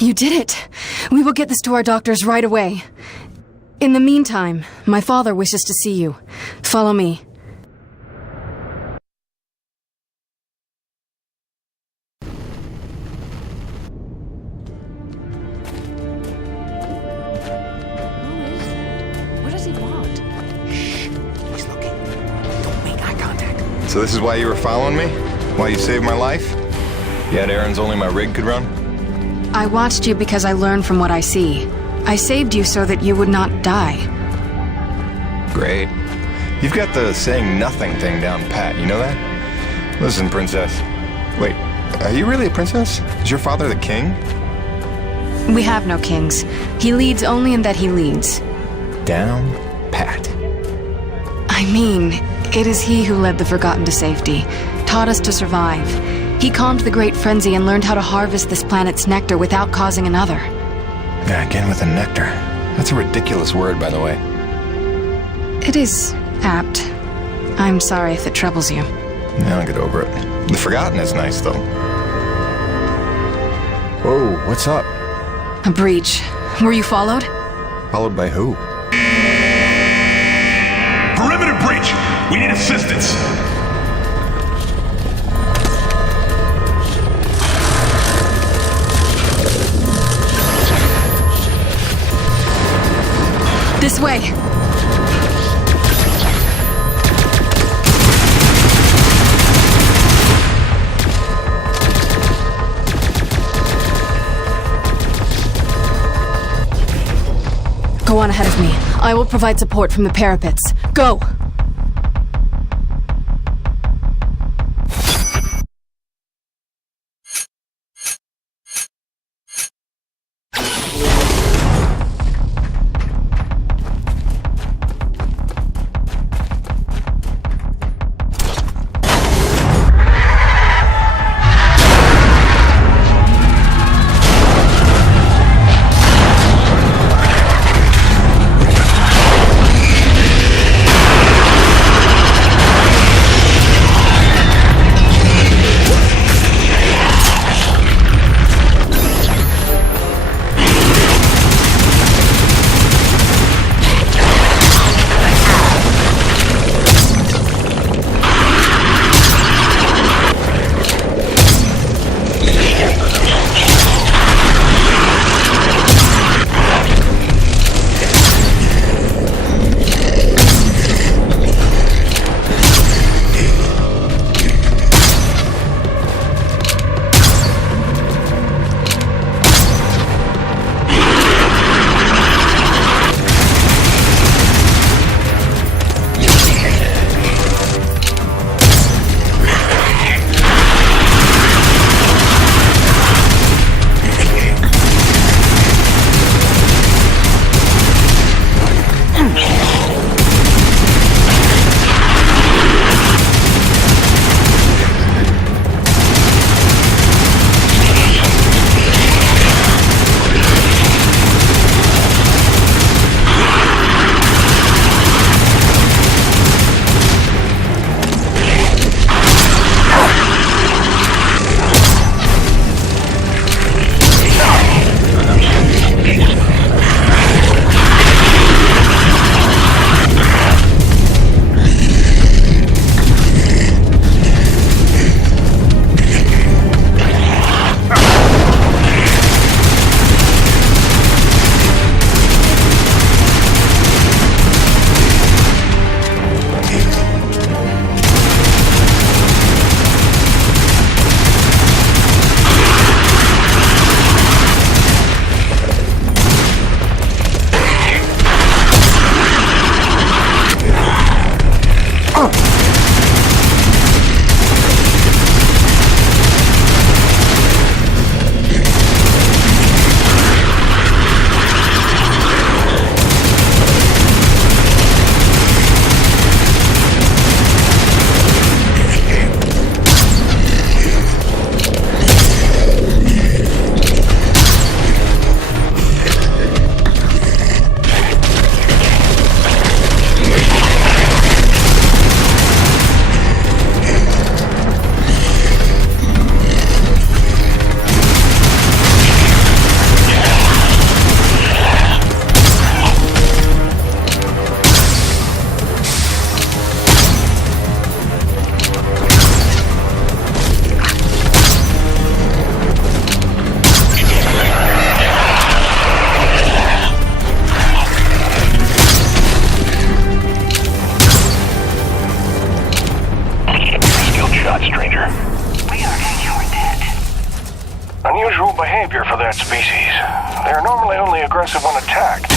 You did it! We will get this to our doctors right away. In the meantime, my father wishes to see you. Follow me. So this is why you were following me? Why you saved my life? You had errands only my rig could run? I watched you because I learned from what I see. I saved you so that you would not die. Great. You've got the saying nothing thing down pat, you know that? Listen, princess. Wait, are you really a princess? Is your father the king? We have no kings. He leads only in that he leads. Down pat. I mean, it is he who led the Forgotten to safety, taught us to survive. He calmed the Great Frenzy and learned how to harvest this planet's nectar without causing another. Yeah, again with the nectar. That's a ridiculous word, by the way. It is apt. I'm sorry if it troubles you. Yeah, I'll get over it. The Forgotten is nice, though. Whoa, what's up? A breach. Were you followed? Followed by who? Perimeter breach! We need assistance! This way! Go on ahead of me. I will provide support from the parapets. Go! unusual behavior for that species. They're normally only aggressive when attacked.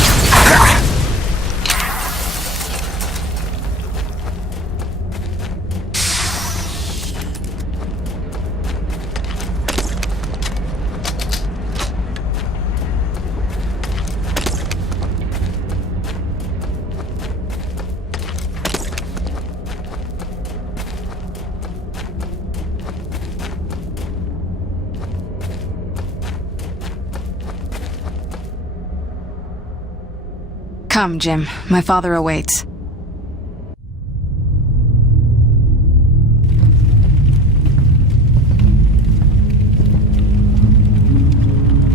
Come, Jim. My father awaits.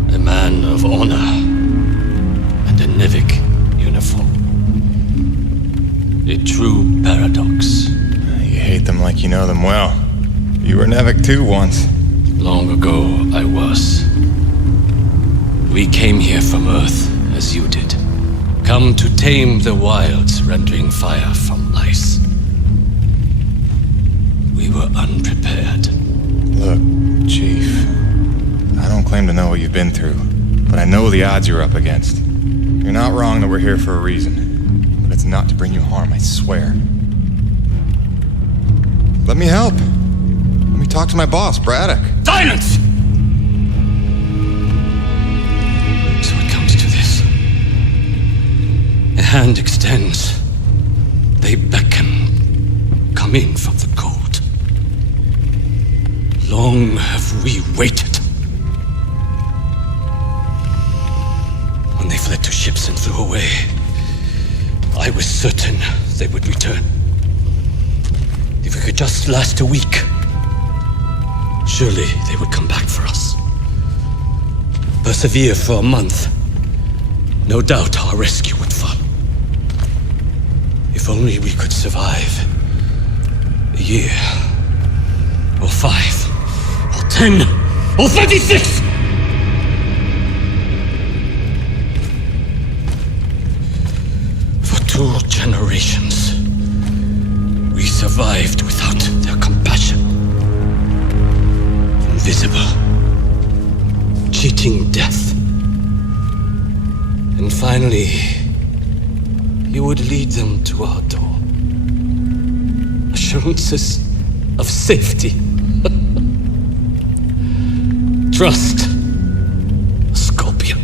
A man of honor and a Nivik uniform. A true paradox. You hate them like you know them well. You were Nevik too once. Long ago, I was. We came here from Earth, as you did. Come to tame the wilds, rendering fire from ice. We were unprepared. Look, Chief, I don't claim to know what you've been through, but I know the odds you're up against. You're not wrong that we're here for a reason, but it's not to bring you harm, I swear. Let me help. Let me talk to my boss, Braddock. Silence! So it comes to this. A hand extends. They beckon. Come in from the cold. Long have we waited. When they fled to ships and flew away, I was certain they would return. If we could just last a week, surely they would come back for us. Persevere for a month. No doubt our rescue would follow. If only we could survive a year, or 5, or 10, or 36! For 2 generations, we survived without their compassion. Invisible, cheating death. And finally, you would lead them to our door. Assurances of safety. Trust. A scorpion.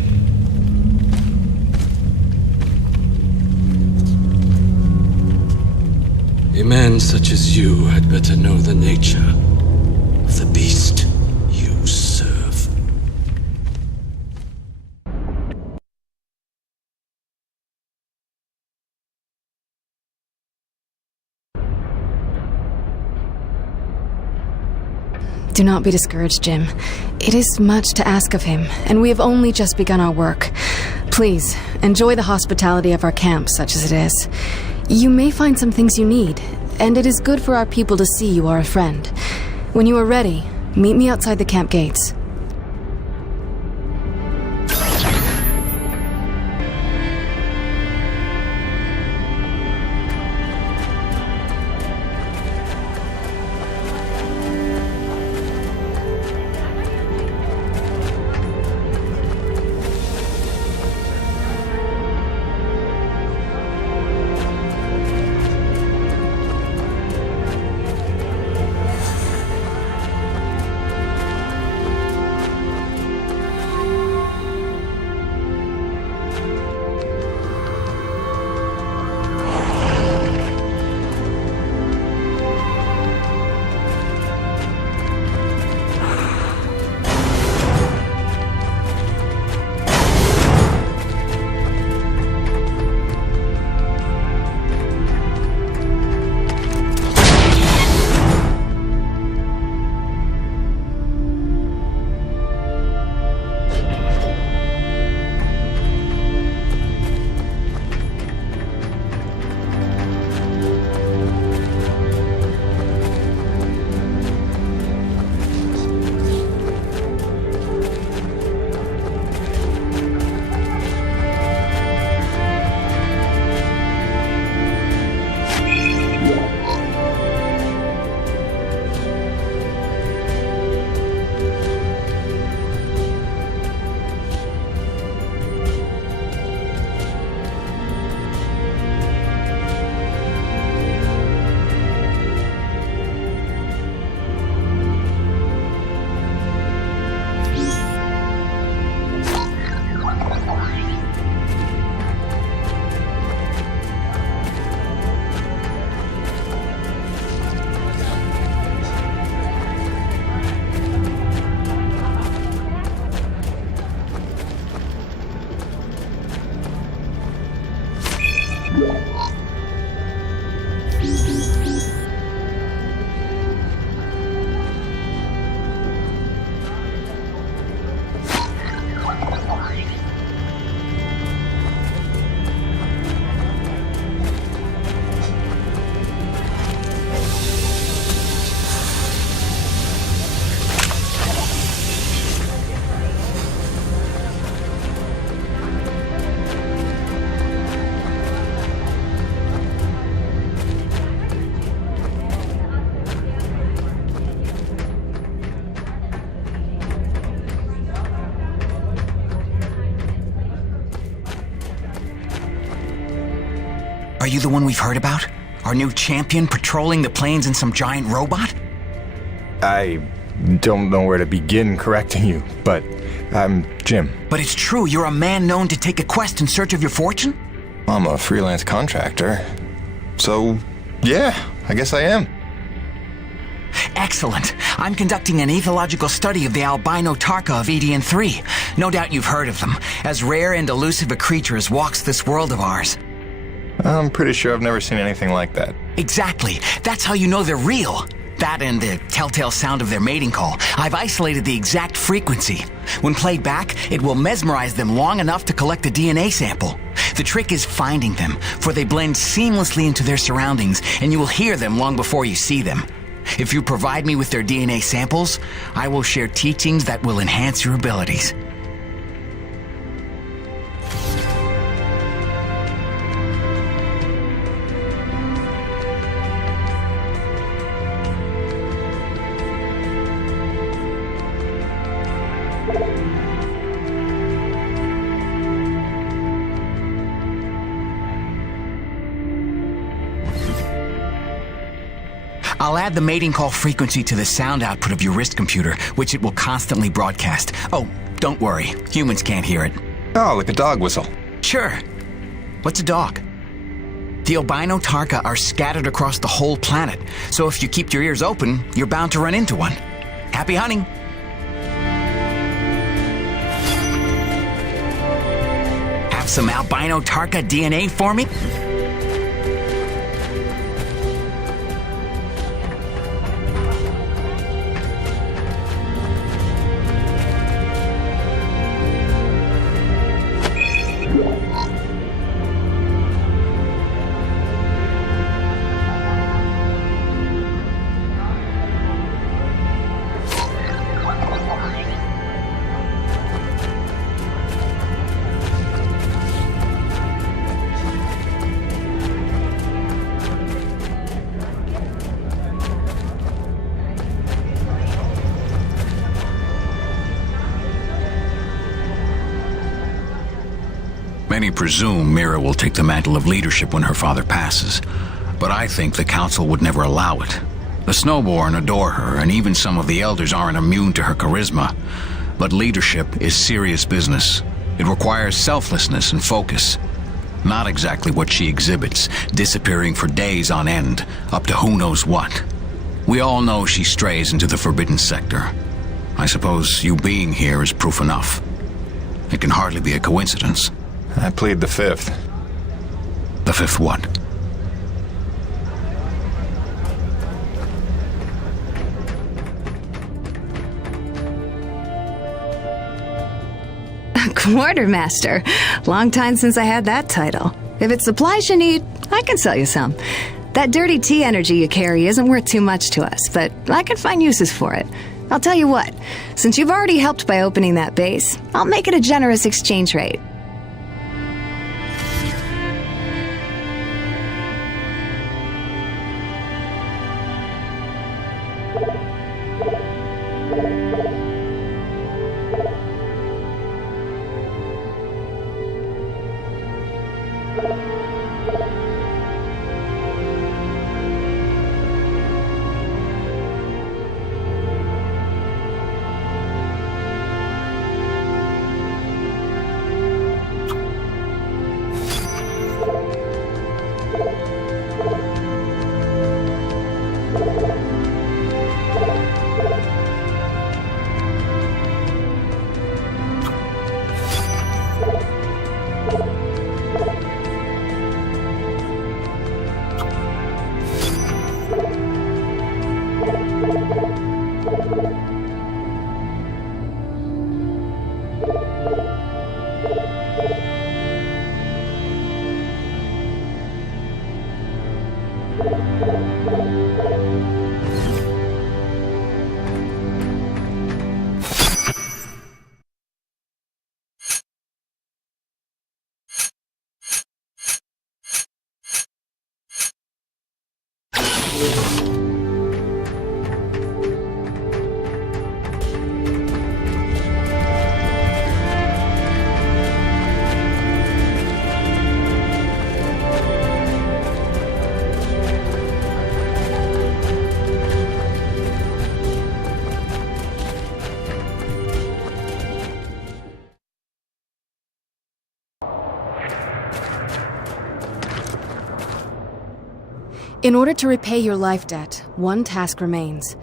A man such as you had better know the nature of the beast you serve. Do not be discouraged, Jim. It is much to ask of him, and we have only just begun our work. Please, enjoy the hospitality of our camp, such as it is. You may find some things you need, and it is good for our people to see you are a friend. When you are ready, meet me outside the camp gates. Are you the one we've heard about? Our new champion patrolling the plains in some giant robot? I don't know where to begin correcting you, but I'm Jim. But it's true, you're a man known to take a quest in search of your fortune? I'm a freelance contractor. So, yeah, I guess I am. Excellent. I'm conducting an ethological study of the albino tarka of Edian 3. No doubt you've heard of them. As rare and elusive a creature as walks this world of ours. I'm pretty sure I've never seen anything like that. Exactly. That's how you know they're real. That and the telltale sound of their mating call. I've isolated the exact frequency. When played back, it will mesmerize them long enough to collect a DNA sample. The trick is finding them, for they blend seamlessly into their surroundings, and you will hear them long before you see them. If you provide me with their DNA samples, I will share teachings that will enhance your abilities. I'll add the mating call frequency to the sound output of your wrist computer, which it will constantly broadcast. Oh, don't worry. Humans can't hear it. Oh, like a dog whistle. Sure. What's a dog? The albino tarka are scattered across the whole planet, so if you keep your ears open, you're bound to run into one. Happy hunting! Have some albino tarka DNA for me? Many presume Mira will take the mantle of leadership when her father passes, but I think the council would never allow it. The Snowborn adore her, and even some of the elders aren't immune to her charisma. But leadership is serious business. It requires selflessness and focus. Not exactly what she exhibits, disappearing for days on end, up to who knows what. We all know she strays into the forbidden sector. I suppose you being here is proof enough. It can hardly be a coincidence. I plead the fifth. The fifth what? Quartermaster. Long time since I had that title. If it's supplies you need, I can sell you some. That dirty tea energy you carry isn't worth too much to us, but I can find uses for it. I'll tell you what, since you've already helped by opening that base, I'll make it a generous exchange rate. In order to repay your life debt, one task remains.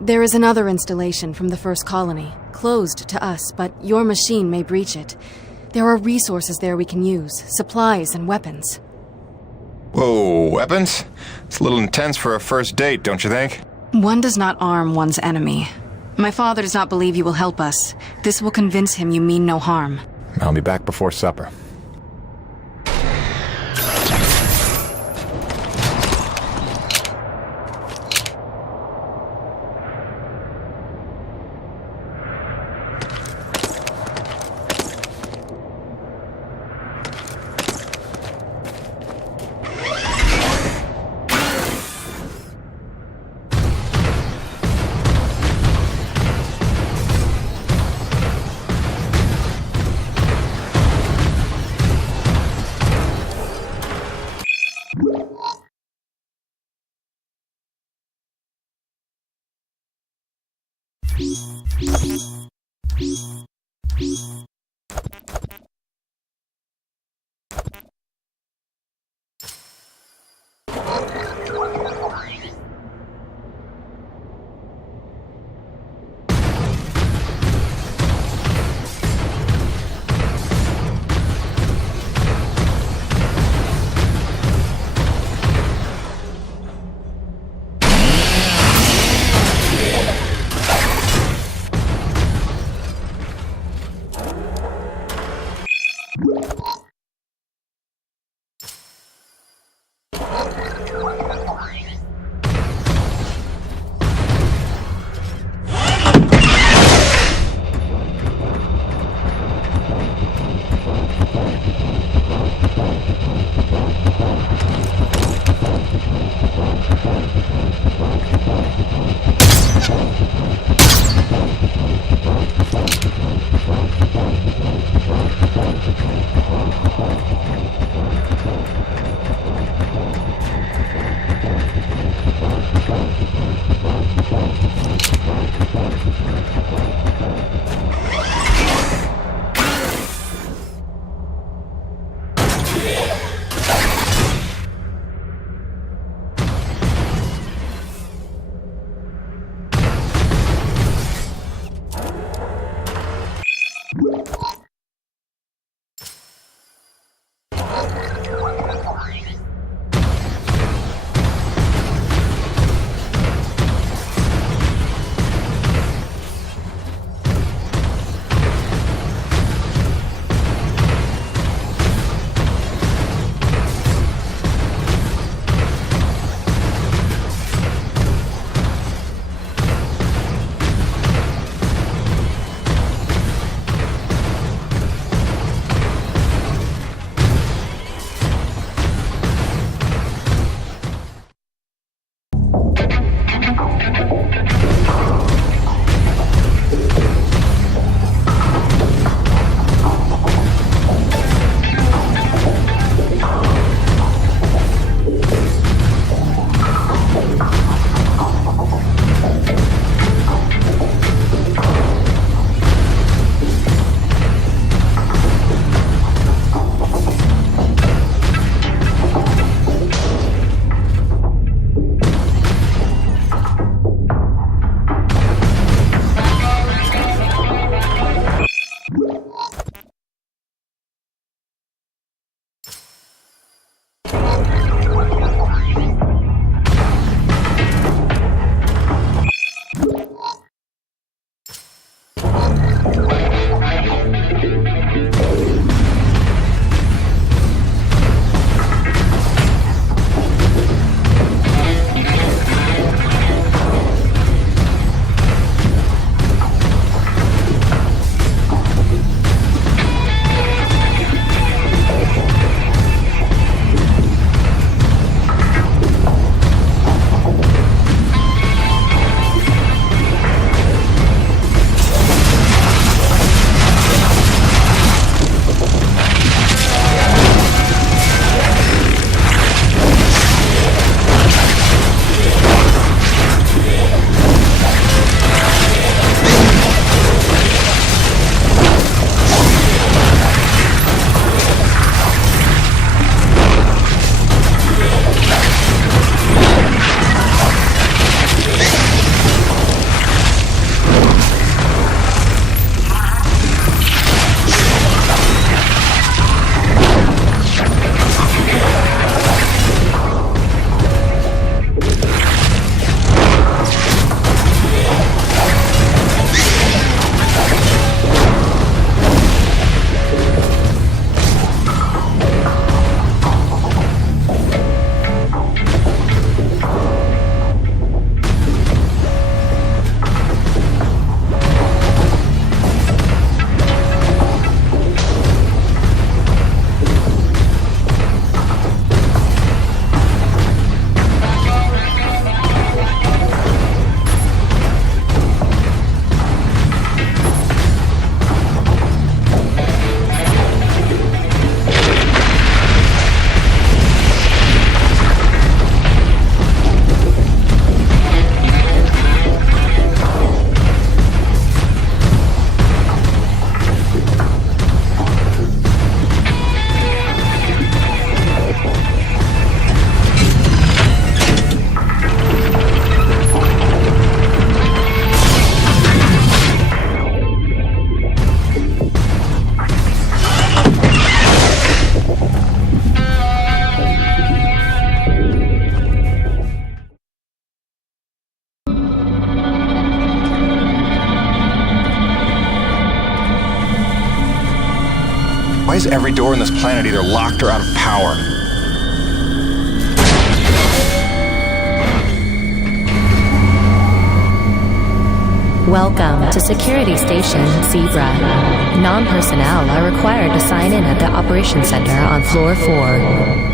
There is another installation from the first colony, closed to us, but your machine may breach it. There are resources there we can use, supplies and weapons. Whoa, weapons? It's a little intense for a first date, don't you think? One does not arm one's enemy. My father does not believe you will help us. This will convince him you mean no harm. I'll be back before supper. Every door on this planet either locked or out of power. Welcome to Security Station Zebra. Non-personnel are required to sign in at the Operations Center on Floor 4.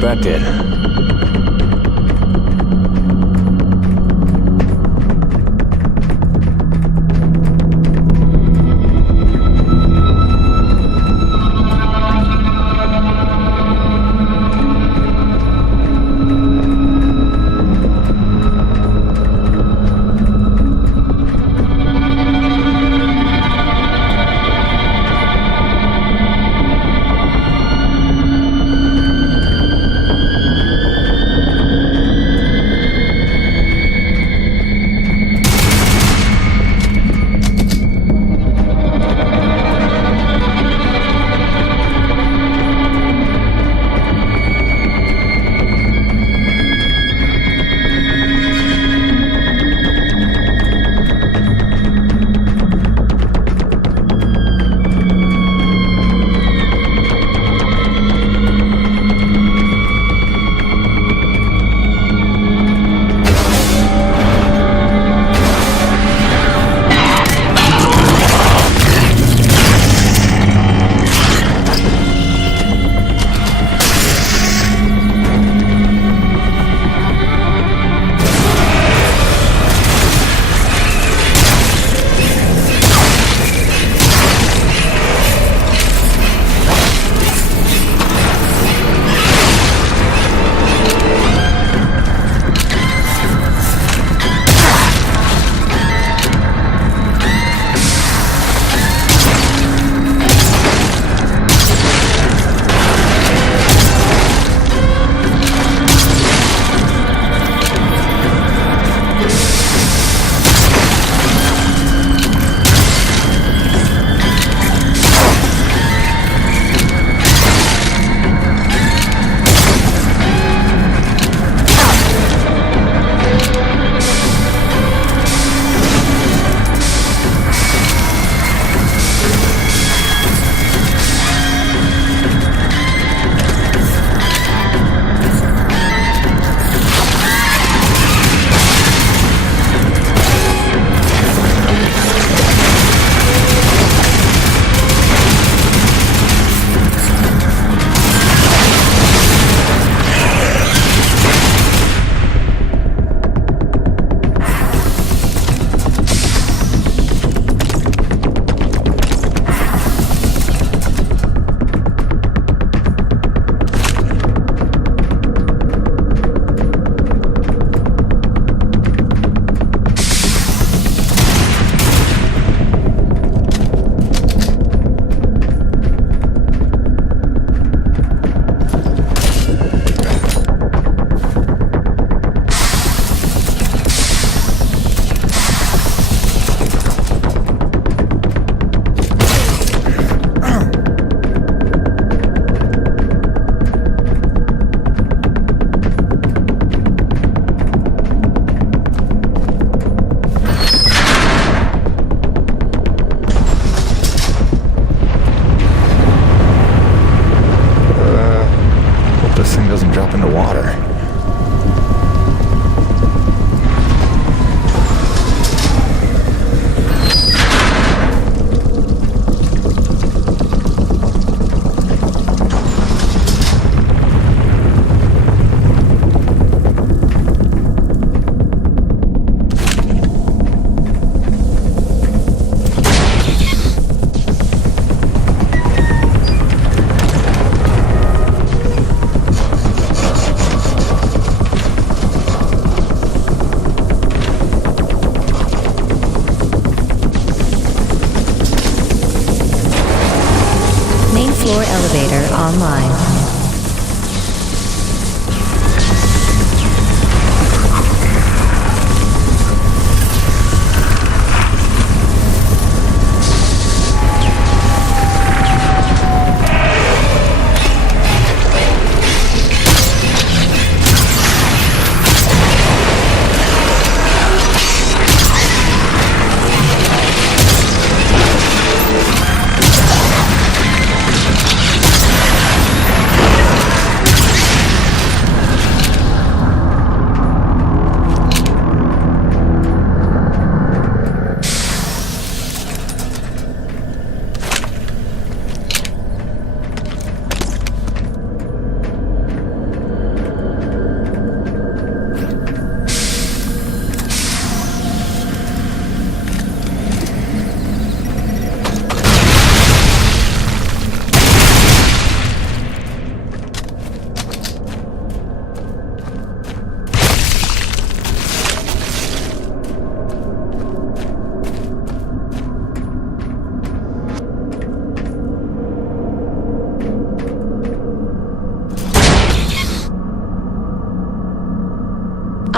what that did. floor elevator online.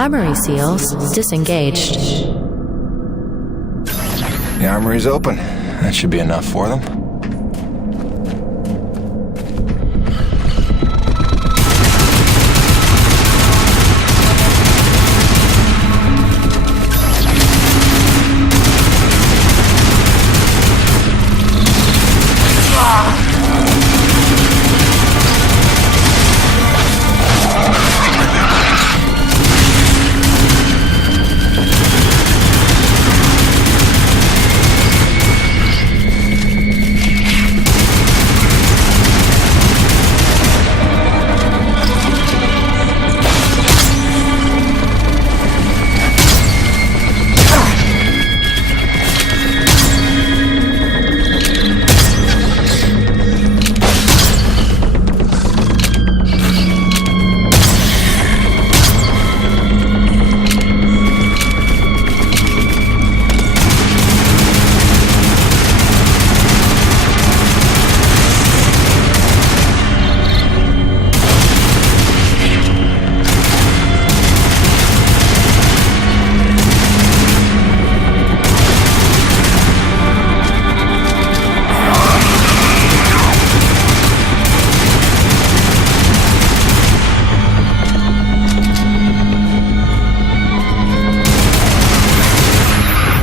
Armory seals disengaged. The armory's open. That should be enough for them.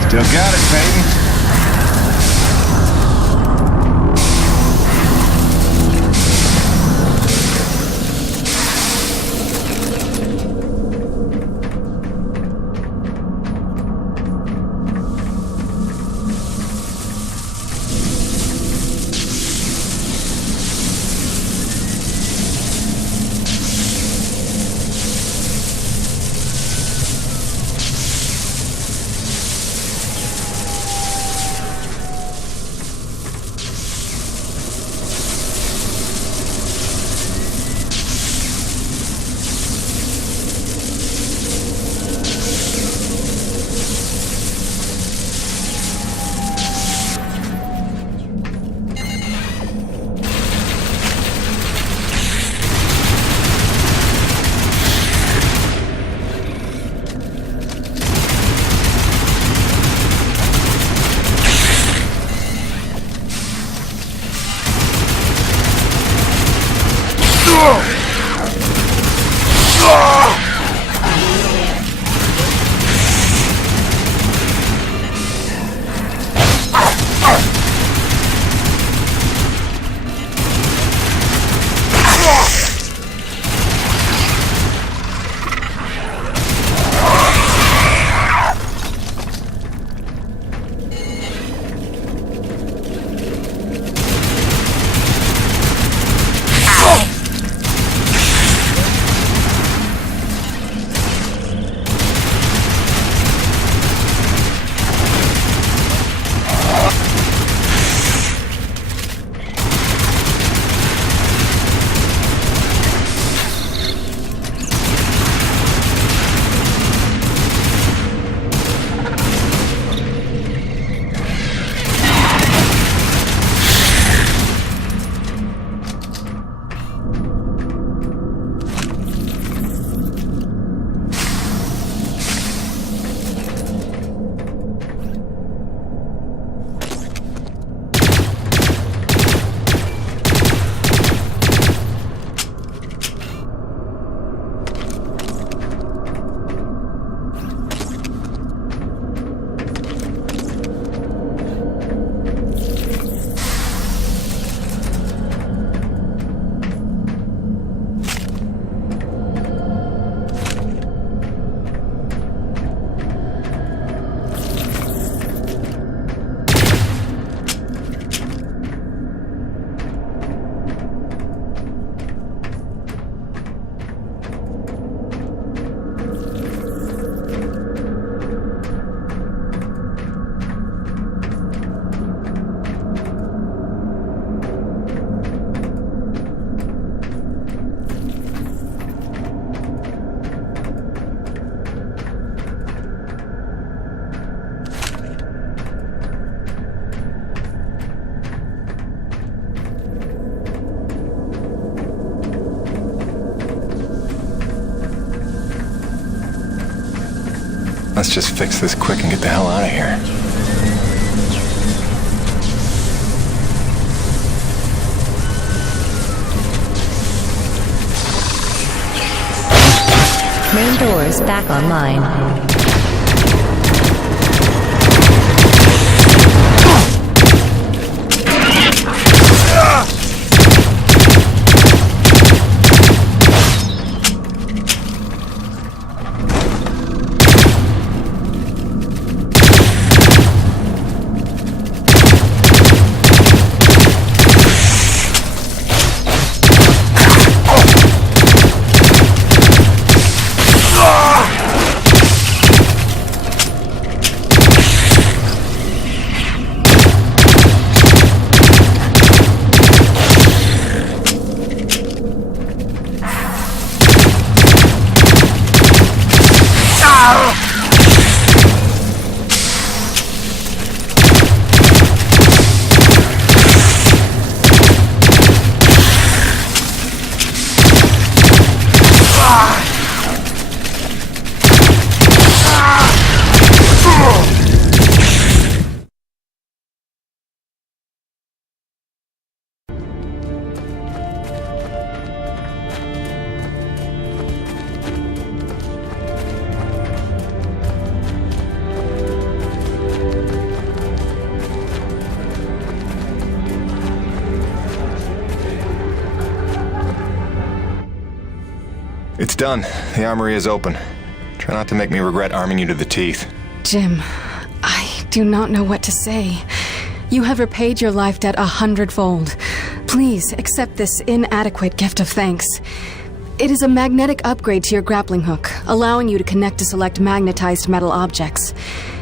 Still got it, Peyton. Let's just fix this quick and get the hell out of here. Main doors back online. It's done. The armory is open. Try not to make me regret arming you to the teeth. Jim, I do not know what to say. You have repaid your life debt 100-fold. Please accept this inadequate gift of thanks. It is a magnetic upgrade to your grappling hook, allowing you to connect to select magnetized metal objects.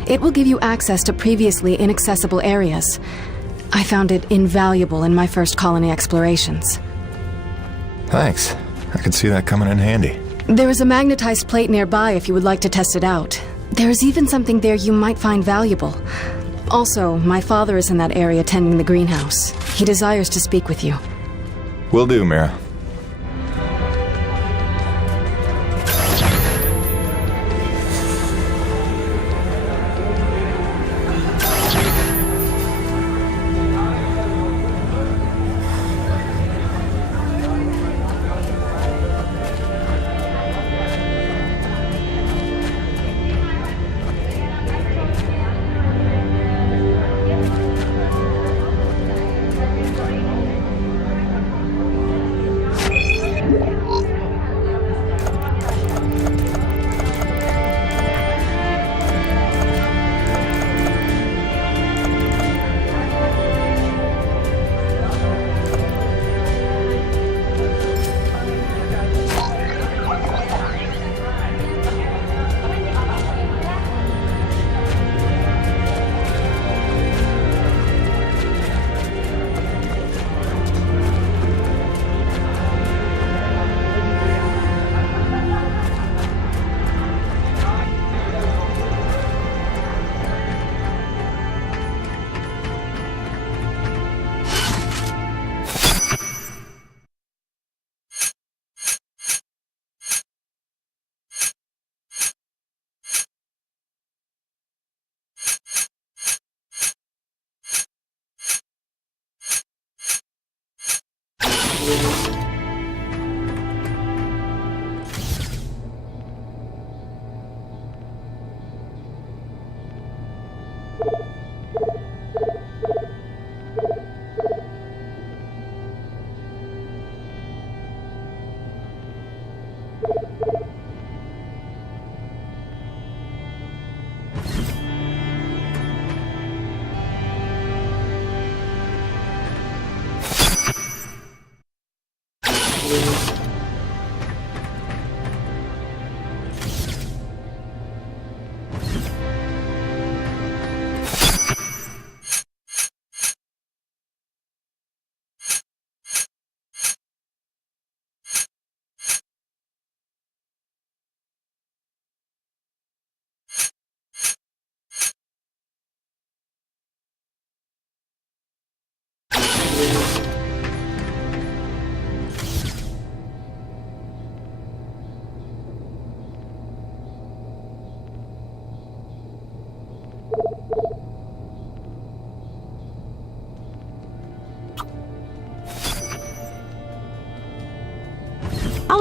It will give you access to previously inaccessible areas. I found it invaluable in my first colony explorations. Thanks. I could see that coming in handy. There is a magnetized plate nearby if you would like to test it out. There is even something there you might find valuable. Also, my father is in that area tending the greenhouse. He desires to speak with you. Will do, Mira.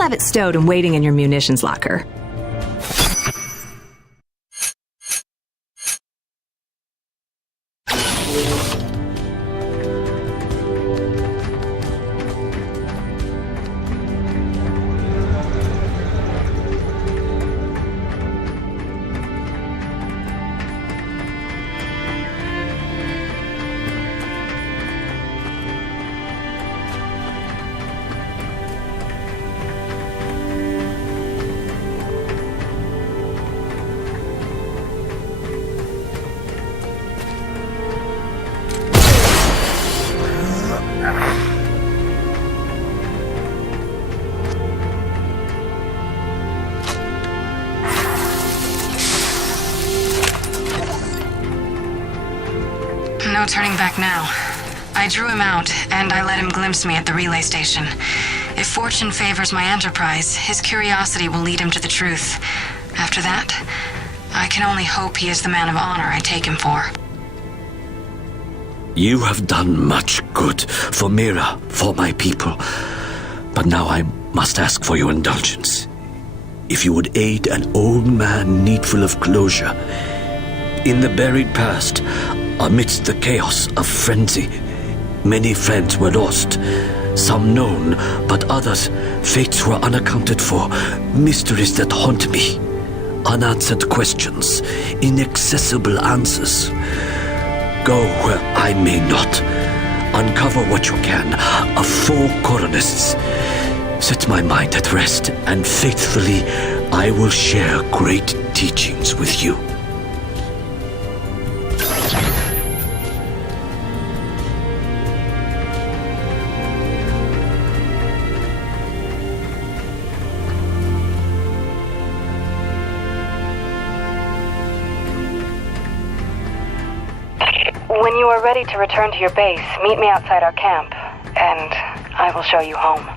have it stowed and waiting in your munitions locker. No turning back now. I drew him out, and I let him glimpse me at the relay station. If fortune favors my enterprise, his curiosity will lead him to the truth. After that, I can only hope he is the man of honor I take him for. You have done much good for Mira, for my people. But now I must ask for your indulgence. If you would aid an old man needful of closure. In the buried past, amidst the chaos of frenzy, many friends were lost. Some known, but others, fates were unaccounted for. Mysteries that haunt me. Unanswered questions, inaccessible answers. Go where I may not. Uncover what you can of 4 colonists. Set my mind at rest, and faithfully I will share great teachings with you. When you are ready to return to your base, meet me outside our camp, and I will show you home.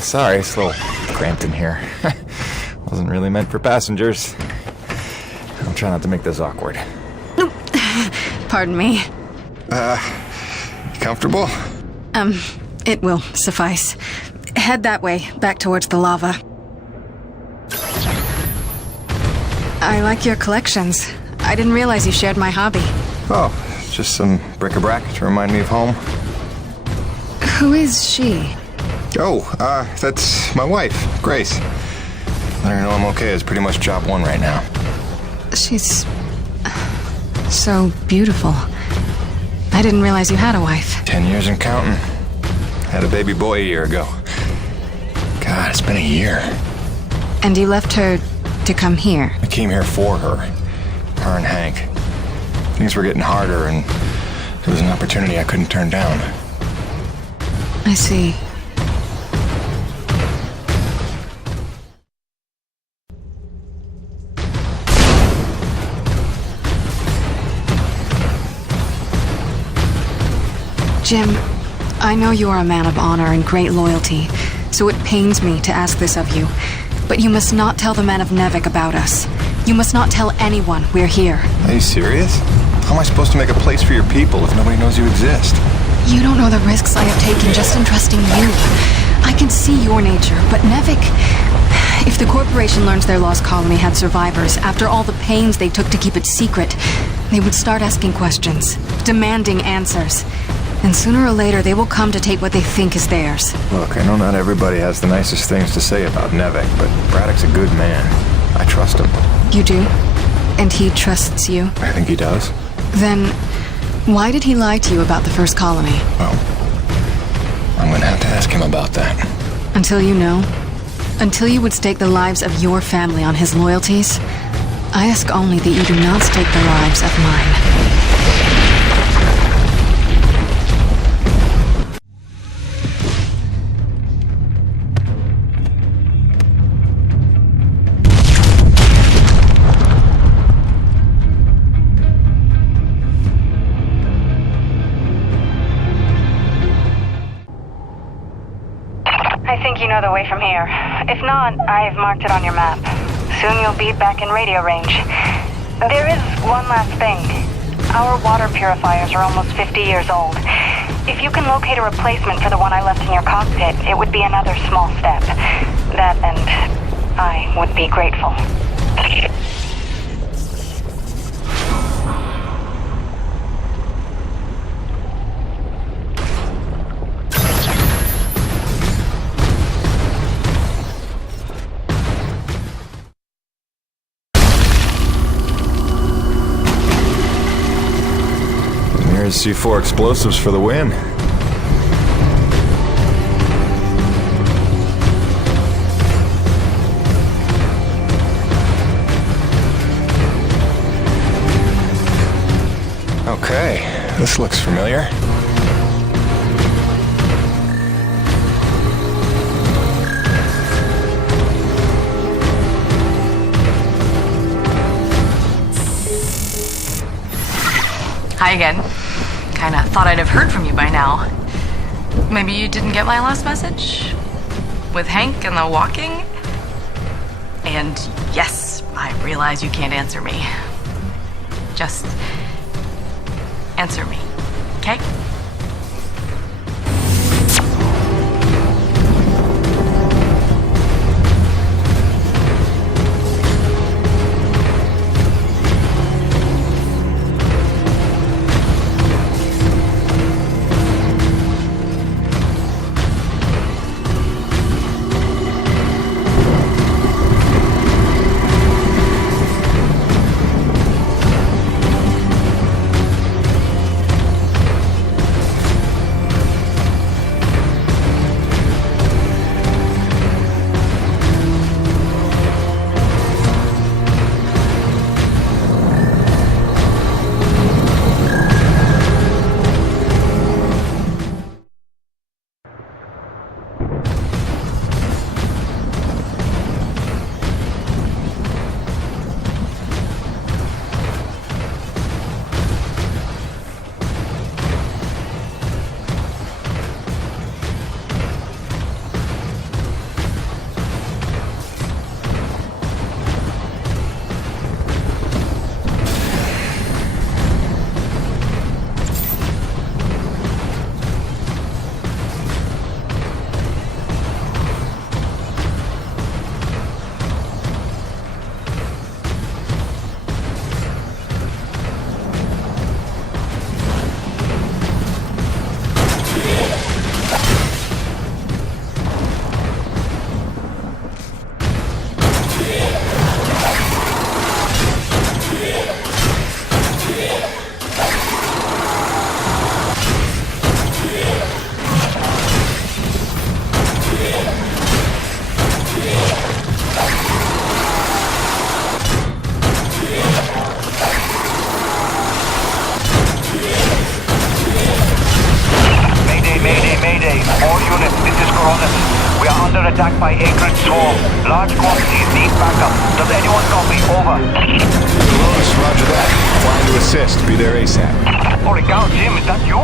Sorry, it's a little cramped in here. Wasn't really meant for passengers. I'll try not to make this awkward. Pardon me. Comfortable? It will suffice. Head that way, back towards the lava. I like your collections. I didn't realize you shared my hobby. Oh, just some bric-a-brac to remind me of home. Who is she? Oh, that's my wife, Grace. Let her know I'm okay is pretty much job 1 right now. She's so beautiful. I didn't realize you had a wife. 10 years and counting. Had a baby boy a year ago. God, it's been a year. And you left her to come here? I came here for her. Her and Hank. Things were getting harder, and it was an opportunity I couldn't turn down. I see. Jim, I know you are a man of honor and great loyalty, so it pains me to ask this of you. But you must not tell the men of Nevik about us. You must not tell anyone we're here. Are you serious? How am I supposed to make a place for your people if nobody knows you exist? You don't know the risks I have taken just in trusting you. I can see your nature, but Nevik... If the corporation learns their lost colony had survivors, after all the pains they took to keep it secret, they would start asking questions, demanding answers. And sooner or later, they will come to take what they think is theirs. Look, I know not everybody has the nicest things to say about Nevik, but Braddock's a good man. I trust him. You do? And he trusts you? I think he does. Then, why did he lie to you about the first colony? Well, I'm gonna have to ask him about that. Until you know? Until you would stake the lives of your family on his loyalties, I ask only that you do not stake the lives of mine. I think you know the way from here. If not, I've marked it on your map. Soon you'll be back in radio range. There is one last thing. Our water purifiers are almost 50 years old. If you can locate a replacement for the one I left in your cockpit, it would be another small step. That and I would be grateful. Here's C4 explosives for the win. Okay, this looks familiar. Hi again. Kinda thought I'd have heard from you by now. Maybe you didn't get my last message? With Hank and the walking? And yes, I realize you can't answer me. Just answer me, okay? Attacked by acrid swarm. Large quantities need backup. Does anyone copy? Over. Los, roger that. Flying to assist. Be there ASAP. Holy cow, Jim, is that you?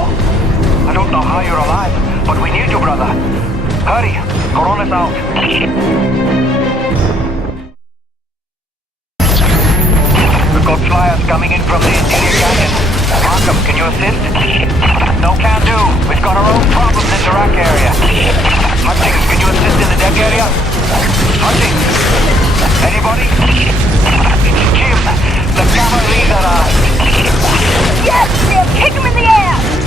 I don't know how you're alive, but we need you, brother. Hurry. Corona's out. We've got flyers coming in from the interior canyon. everybody? It's Jim. The cavalry's arrived. Yes, Jim! Kick him in the ass!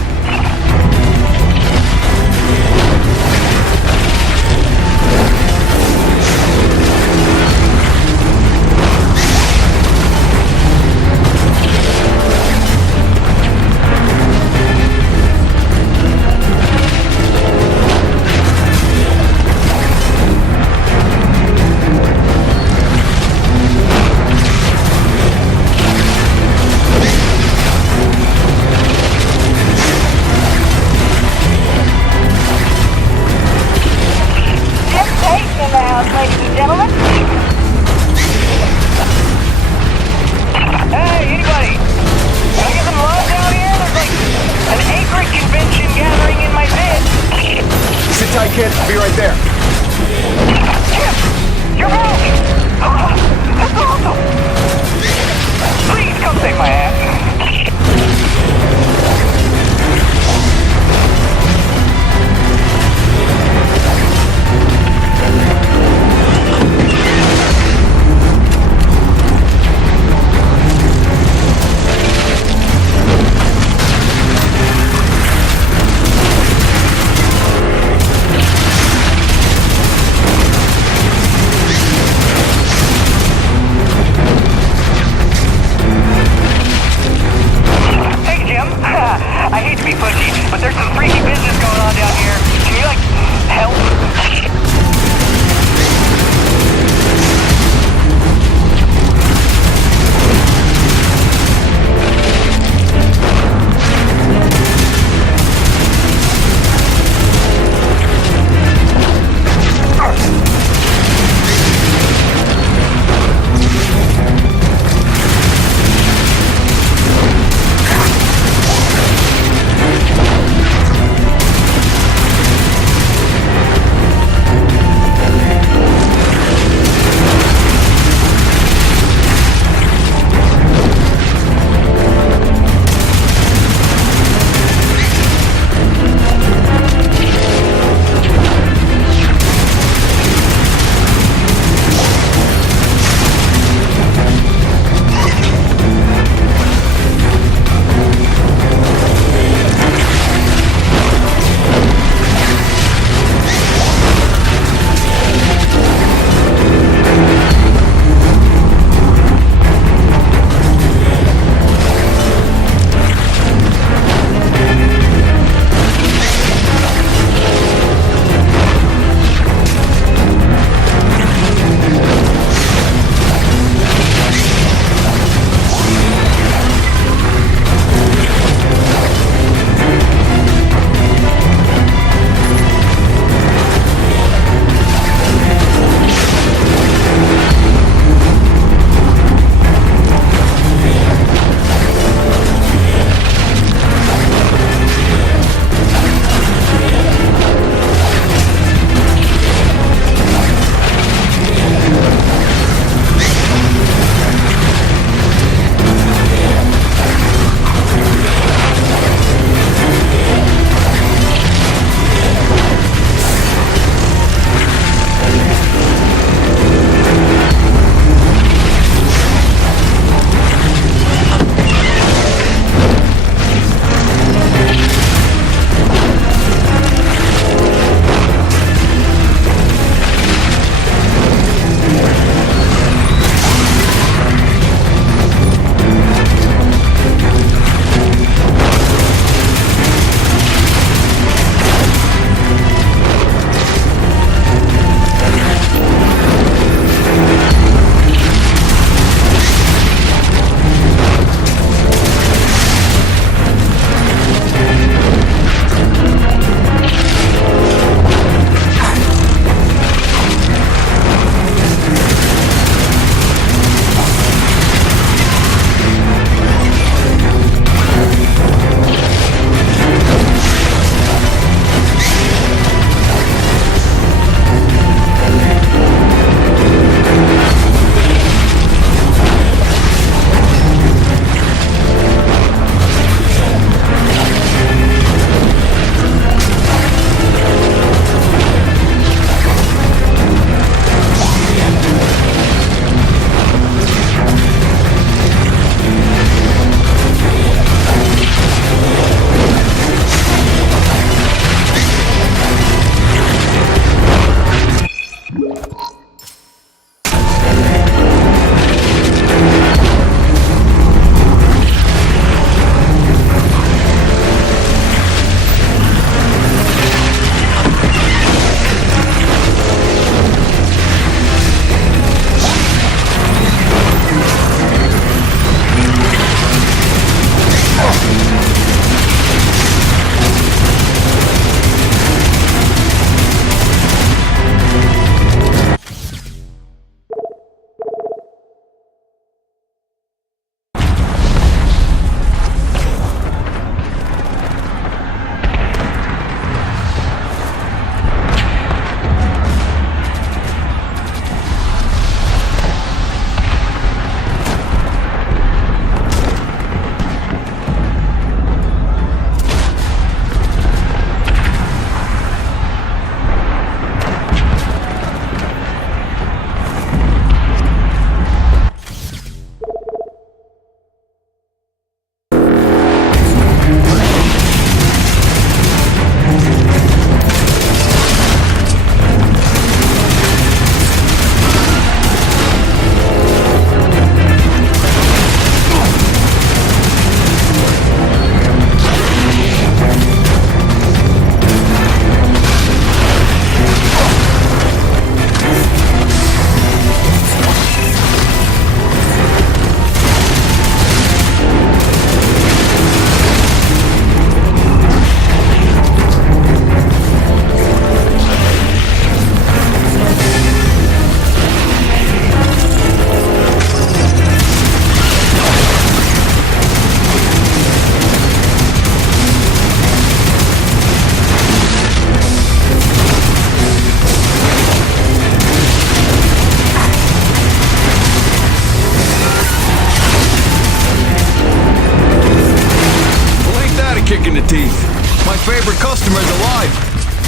favorite customers alive.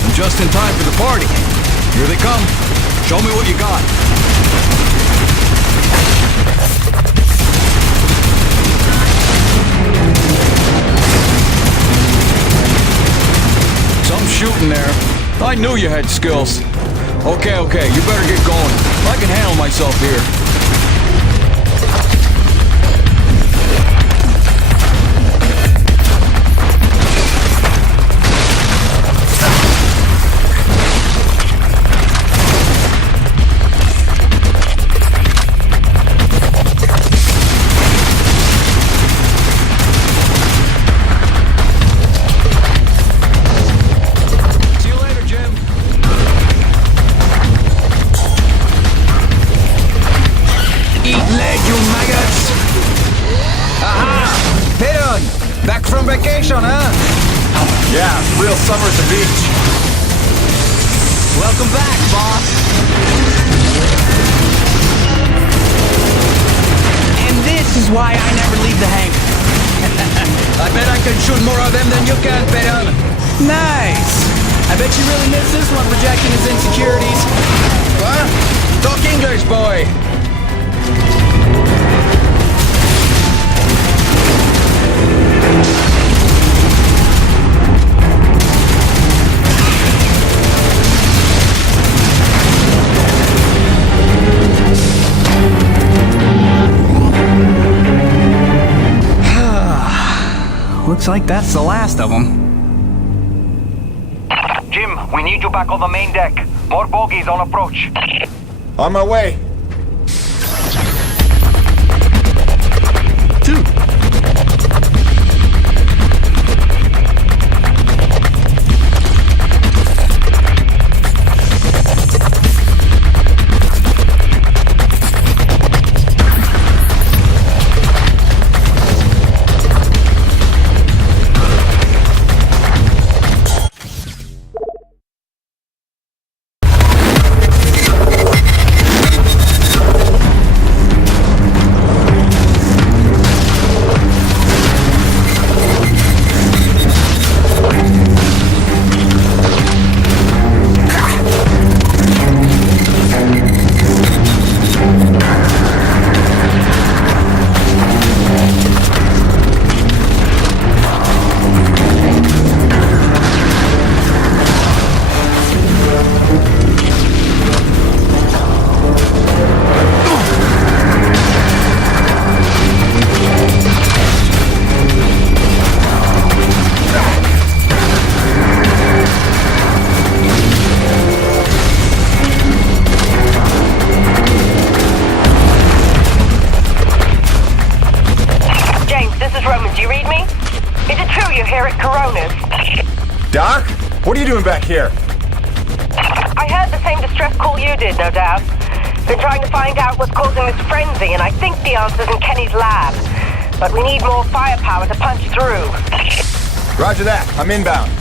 And just in time for the party. Here they come. Show me what you got. Some shooting there. I knew you had skills. Okay, you better get going. I can handle myself here. Yeah, real summer at the beach. Welcome back, boss. And this is why I never leave the hangar. I bet I can shoot more of them than you can, Peter. Nice. I bet you really miss this one projecting his insecurities. What? Talk English, boy. Looks like that's the last of them. Jim, we need you back on the main deck. More bogies on approach. On my way. Doc? What are you doing back here? I heard the same distress call you did, no doubt. Been trying to find out what's causing this frenzy, and I think the answer's in Kenny's lab. But we need more firepower to punch through. Roger that. I'm inbound.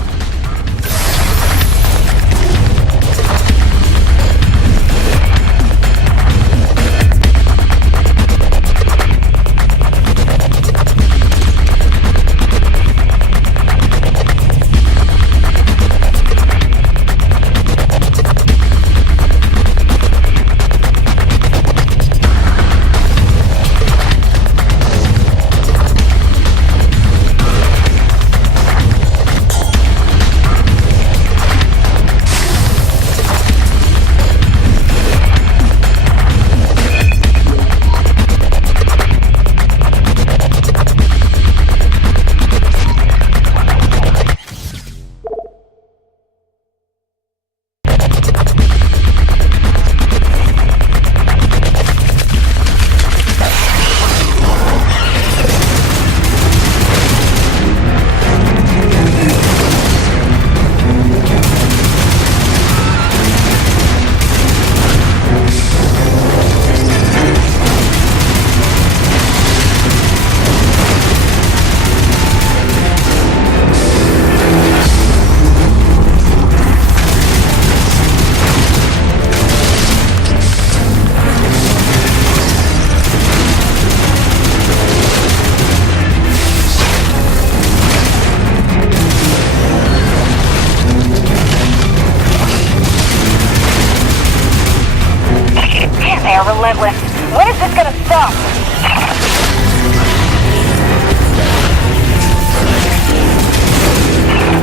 are relentless. When is this gonna stop?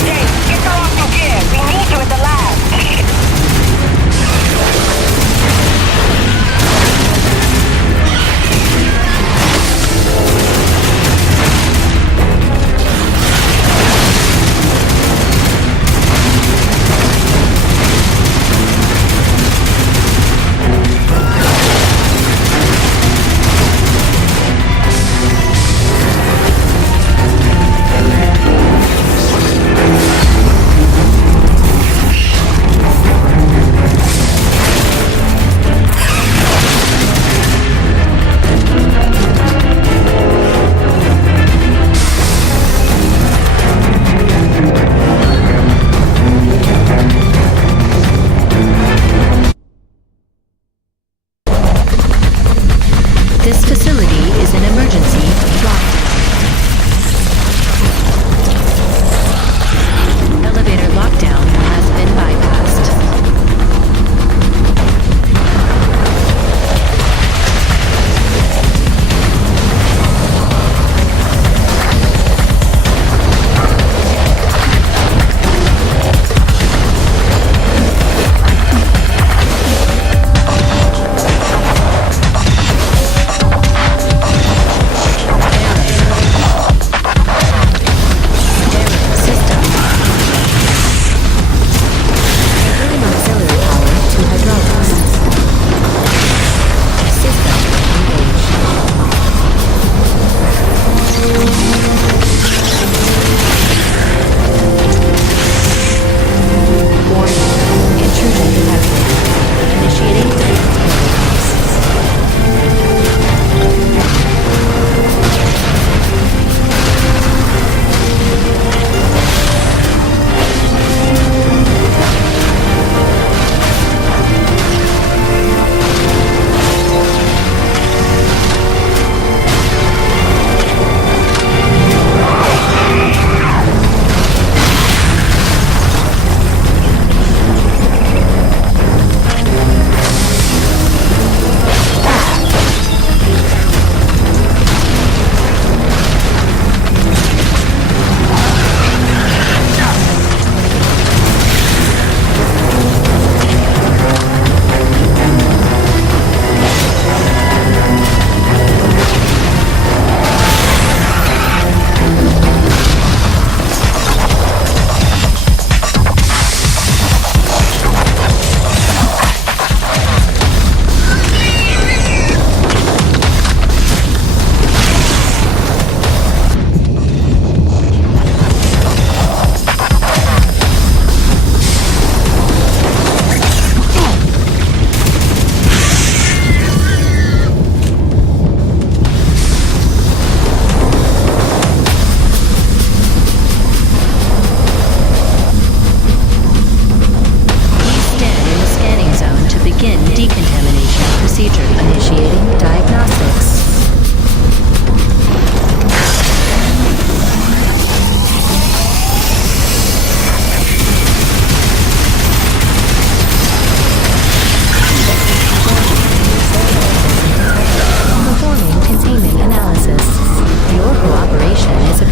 James, get her off your gear. We need you at the lab. This facility is an emergency lockdown. Elevator lockdown has been bypassed.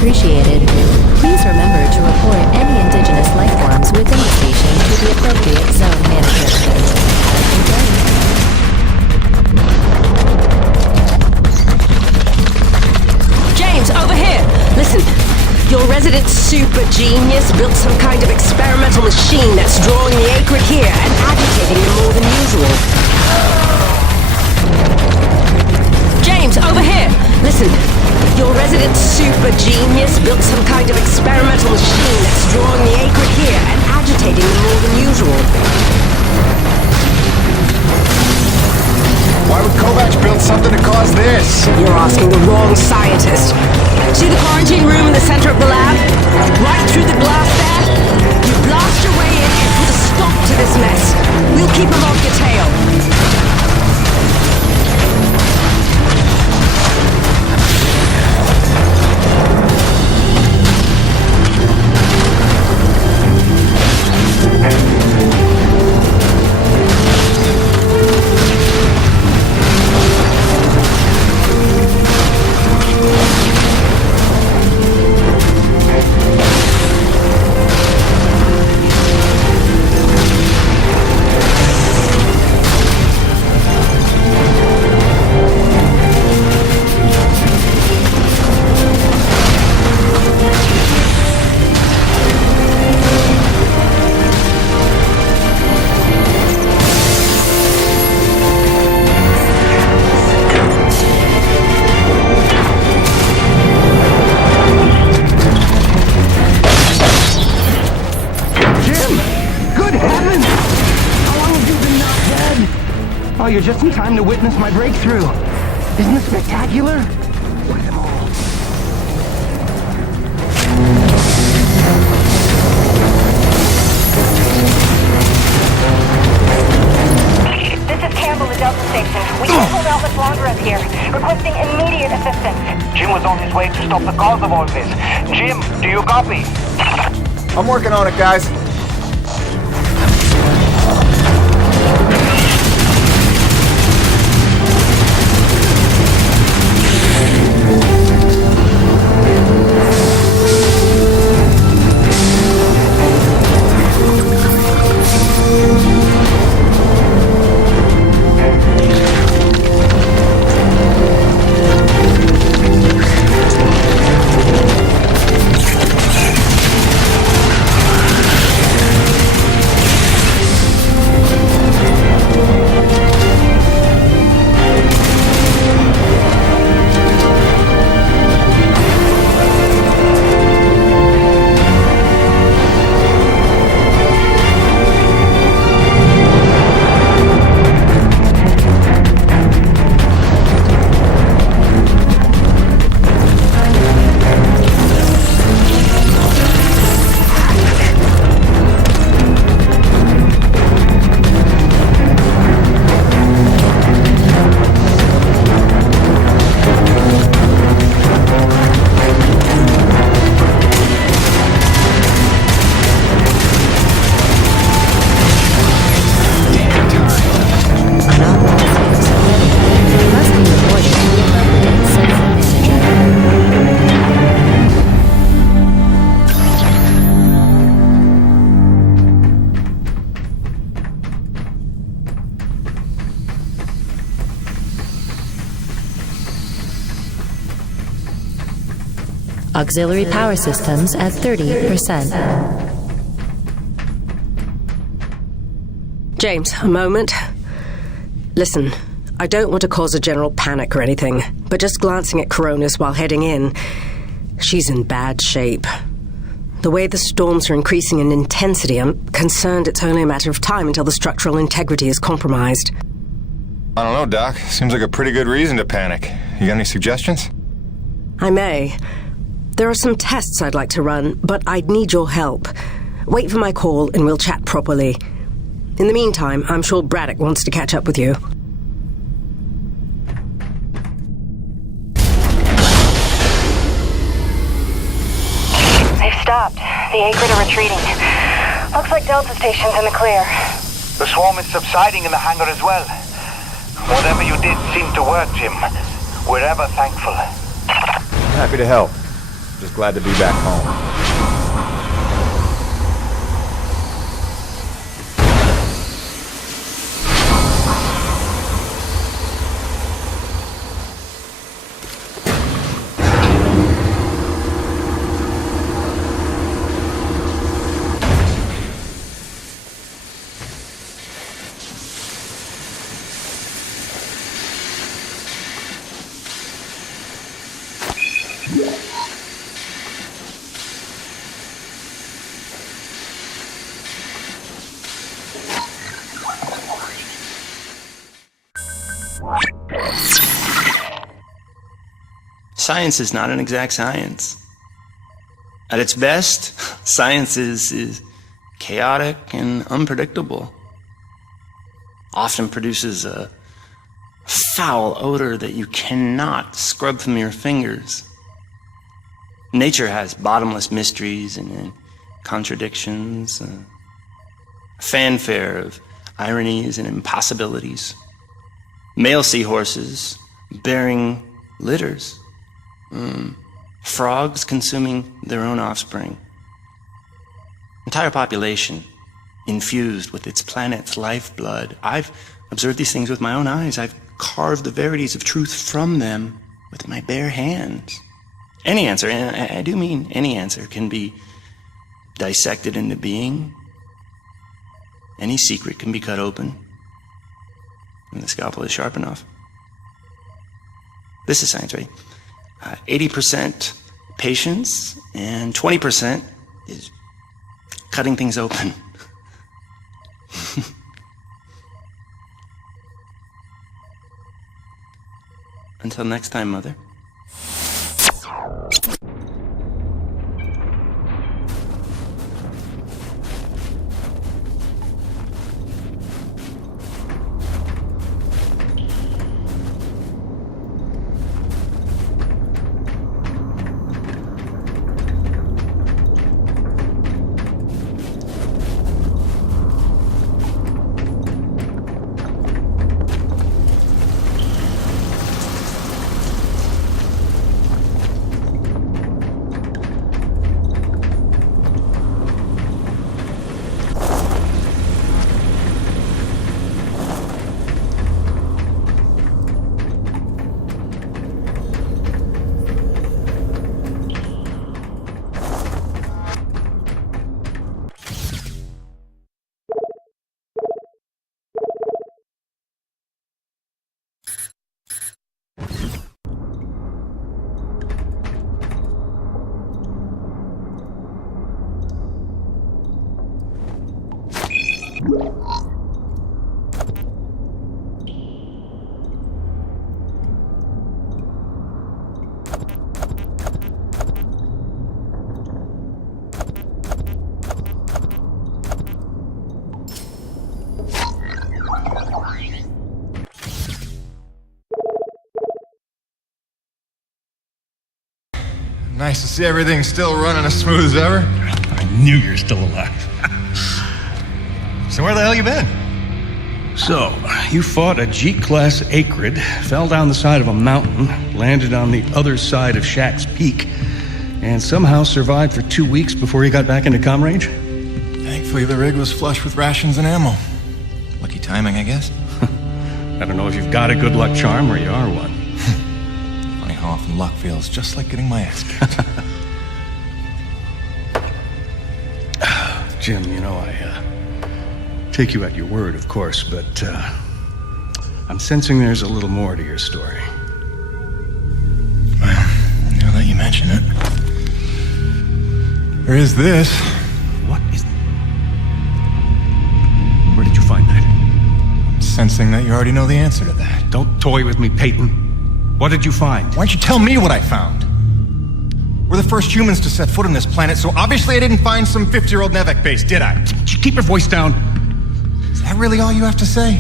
appreciated. Please remember to report any indigenous life forms within the station to the appropriate zone manager. James, over here! Listen, your resident super genius built some kind of experimental machine that's drawing the acrid here and agitating them more than usual. James, over here! Listen, your resident super genius built some kind of experimental machine that's drawing the acrid here and agitating them more than usual. Why would Kovacs build something to cause this? You're asking the wrong scientist. See the quarantine room in the center of the lab? Right through the glass there? You blast your way in and put a stop to this mess. We'll keep them off your tail. you're just in time to witness my breakthrough. Isn't this spectacular? Look at them all. This is Campbell at Delta Station. We can't hold out much longer up here. Requesting immediate assistance. Jim was on his way to stop the cause of all this. Jim, do you copy? I'm working on it, guys. Auxiliary power systems at 30%. James, a moment. Listen, I don't want to cause a general panic or anything, but just glancing at Coronas while heading in, she's in bad shape. The way the storms are increasing in intensity, I'm concerned it's only a matter of time until the structural integrity is compromised. I don't know, Doc. Seems like a pretty good reason to panic. You got any suggestions? I may. There are some tests I'd like to run, but I'd need your help. Wait for my call and we'll chat properly. In the meantime, I'm sure Braddock wants to catch up with you. They've stopped. The Acrid are retreating. Looks like Delta Station's in the clear. The swarm is subsiding in the hangar as well. Whatever you did seemed to work, Jim. We're ever thankful. Happy to help. Just glad to be back home. Science is not an exact science. At its best, science is chaotic and unpredictable. Often produces a foul odor that you cannot scrub from your fingers. Nature has bottomless mysteries and contradictions, a fanfare of ironies and impossibilities. Male seahorses bearing litters. Frogs consuming their own offspring. Entire population infused with its planet's lifeblood. I've observed these things with my own eyes. I've carved the verities of truth from them with my bare hands. Any answer, and I do mean any answer, can be dissected into being. Any secret can be cut open when the scalpel is sharp enough. This is science, right? 80% patience and 20% is cutting things open. Until next time, Mother. Nice to see everything still running as smooth as ever. I knew you're still alive. So where the hell you been? So, you fought a G-class acrid, fell down the side of a mountain, landed on the other side of Shack's Peak, and somehow survived for 2 weeks before you got back into comm range? Thankfully, the rig was flush with rations and ammo. Lucky timing, I guess. I don't know if you've got a good luck charm or you are one. Funny how often luck feels just like getting my ass kicked. Jim, you know, I take you at your word, of course, but I'm sensing there's a little more to your story. Well, now that you mention it, there is this. What is... Where did you find that? I'm sensing that you already know the answer to that. Don't toy with me, Peyton. What did you find? Why don't you tell me what I found? We're the first humans to set foot on this planet, so obviously I didn't find some 50-year-old Nevek base, did I? Keep your voice down. Is that really all you have to say?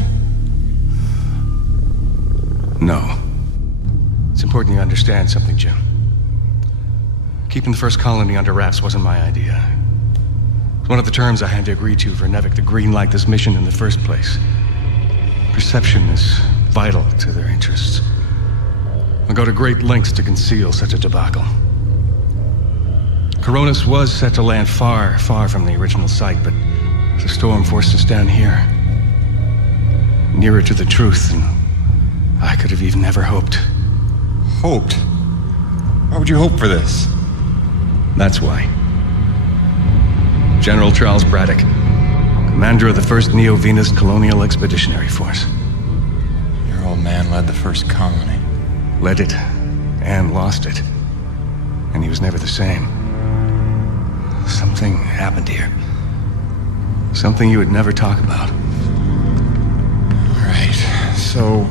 No. It's important you understand something, Jim. Keeping the first colony under wraps wasn't my idea. It's one of the terms I had to agree to for Nevek to greenlight this mission in the first place. Perception is vital to their interests. I'll go to great lengths to conceal such a debacle. Coronis was set to land far, far from the original site, but the storm forced us down here. Nearer to the truth than I could have even ever hoped. Hoped? Why would you hope for this? That's why. General Charles Braddock, commander of the 1st Neo-Venus Colonial Expeditionary Force. Your old man led the first colony. Led it, and lost it. And he was never the same. Something happened here. Something you would never talk about. All right, so...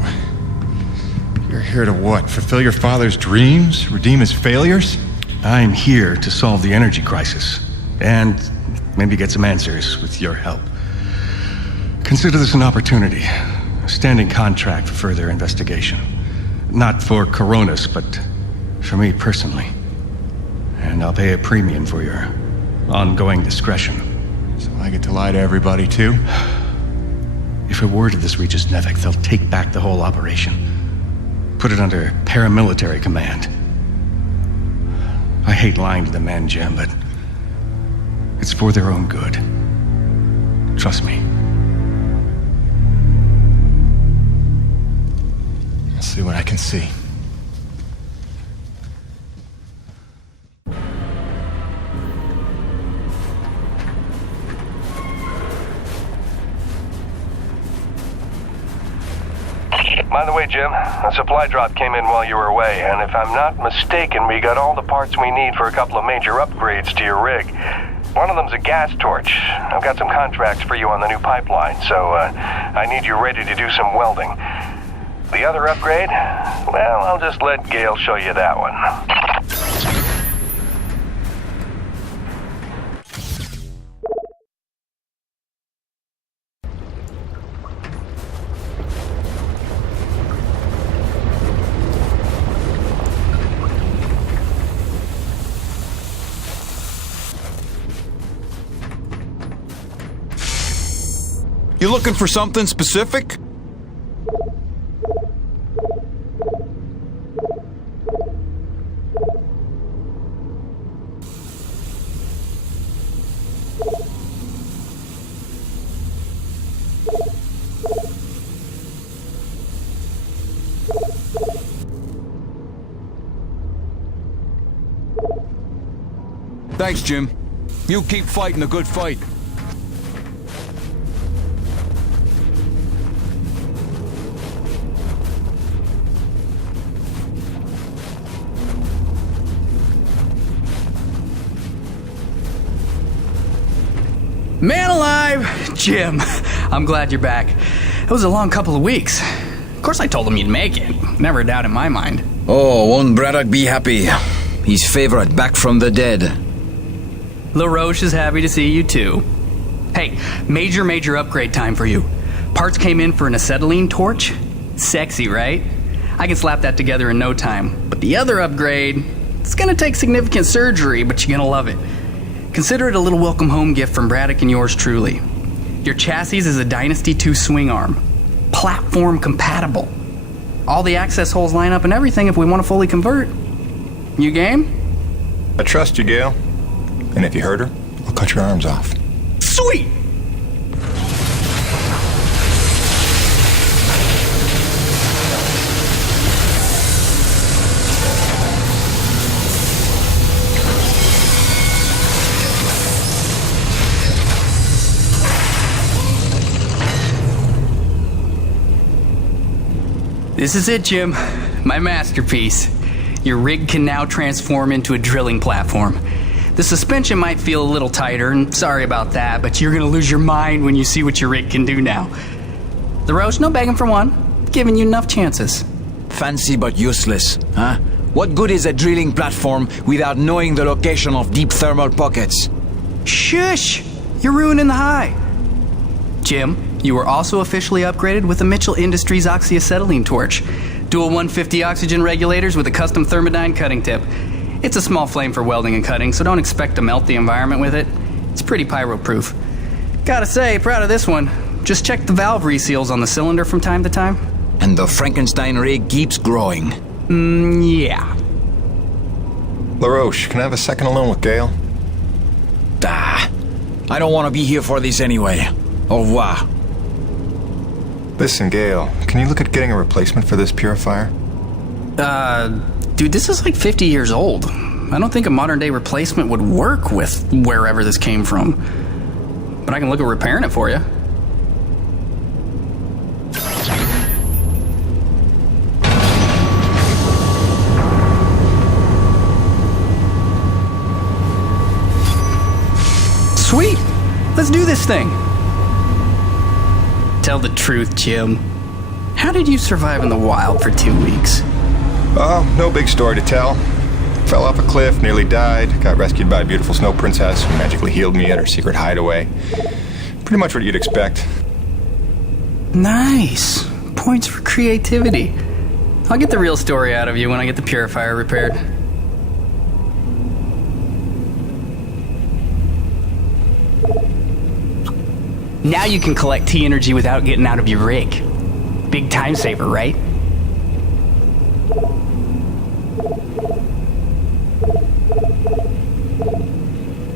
you're here to what? Fulfill your father's dreams? Redeem his failures? I'm here to solve the energy crisis. And maybe get some answers with your help. Consider this an opportunity. A standing contract for further investigation. Not for Coronis, but for me personally. And I'll pay a premium for your ongoing discretion. So I get to lie to everybody, too? If a word of this reaches Nevek, they'll take back the whole operation. Put it under paramilitary command. I hate lying to the men, Jim, but it's for their own good. Trust me. I'll see what I can see. By the way, Jim, a supply drop came in while you were away, and if I'm not mistaken, we got all the parts we need for a couple of major upgrades to your rig. One of them's a gas torch. I've got some contracts for you on the new pipeline, so I need you ready to do some welding. The The other upgrade? Well, I'll just let Gale show you that one. You looking for something specific? Thanks, Jim. You keep fighting a good fight. Man alive! Jim, I'm glad you're back. It was a long couple of weeks. Of course I told him you'd make it. Never a doubt in my mind. Oh, won't Braddock be happy? His favorite back from the dead. LaRoche is happy to see you too. Hey, major upgrade time for you. Parts came in for an acetylene torch. Sexy, right? I can slap that together in no time. But the other upgrade, it's gonna take significant surgery, but you're gonna love it. Consider it a little welcome home gift from Braddock and yours truly. Your chassis is a Dynasty 2 swing arm. Platform compatible. All the access holes line up and everything if we want to fully convert. You game? I trust you, Gale. And if you hurt her, I'll cut your arms off. Sweet! This is it, Jim. My masterpiece. Your rig can now transform into a drilling platform. The suspension might feel a little tighter, and sorry about that, but you're gonna lose your mind when you see what your rig can do now. LaRoche, no begging for one. Giving you enough chances. Fancy but useless, huh? What good is a drilling platform without knowing the location of deep thermal pockets? Shush! You're ruining the high. Jim, you were also officially upgraded with the Mitchell Industries oxyacetylene torch. Dual 150 oxygen regulators with a custom thermodyne cutting tip. It's a small flame for welding and cutting, so don't expect to melt the environment with it. It's pretty pyro-proof. Gotta say, proud of this one. Just check the valve reseals on the cylinder from time to time. And the Frankenstein rig keeps growing. Yeah. LaRoche, can I have a second alone with Gale? I don't want to be here for this anyway. Au revoir. Listen, Gale, can you look at getting a replacement for this purifier? Dude, this is like 50 years old. I don't think a modern-day replacement would work with wherever this came from. But I can look at repairing it for you. Sweet! Let's do this thing! Tell the truth, Jim. How did you survive in the wild for 2 weeks? Oh, no big story to tell. Fell off a cliff, nearly died, got rescued by a beautiful snow princess who magically healed me at her secret hideaway. Pretty much what you'd expect. Nice. Points for creativity. I'll get the real story out of you when I get the purifier repaired. Now you can collect T-energy without getting out of your rig. Big time saver, right?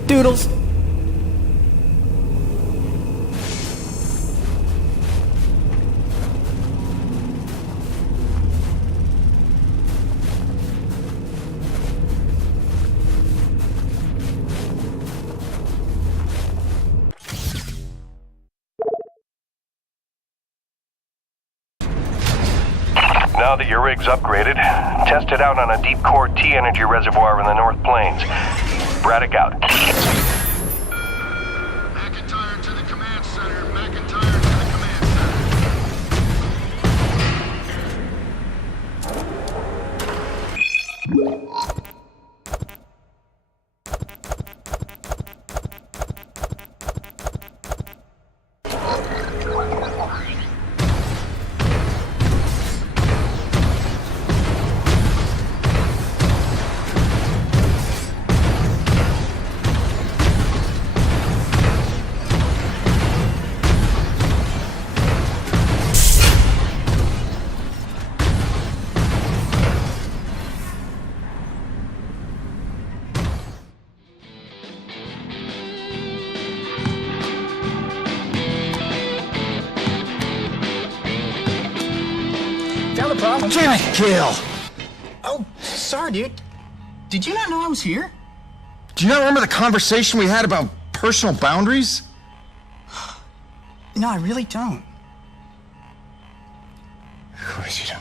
Doodles. Now that your rig's upgraded, test it out on a deep core T-energy reservoir in the North Plains. Braddock out. McIntyre to the command center. McIntyre to the command center. Found the problem. Damn it, kill! Oh, sorry, dude. Did you not know I was here? Do you not remember the conversation we had about personal boundaries? No, I really don't. Of course you don't.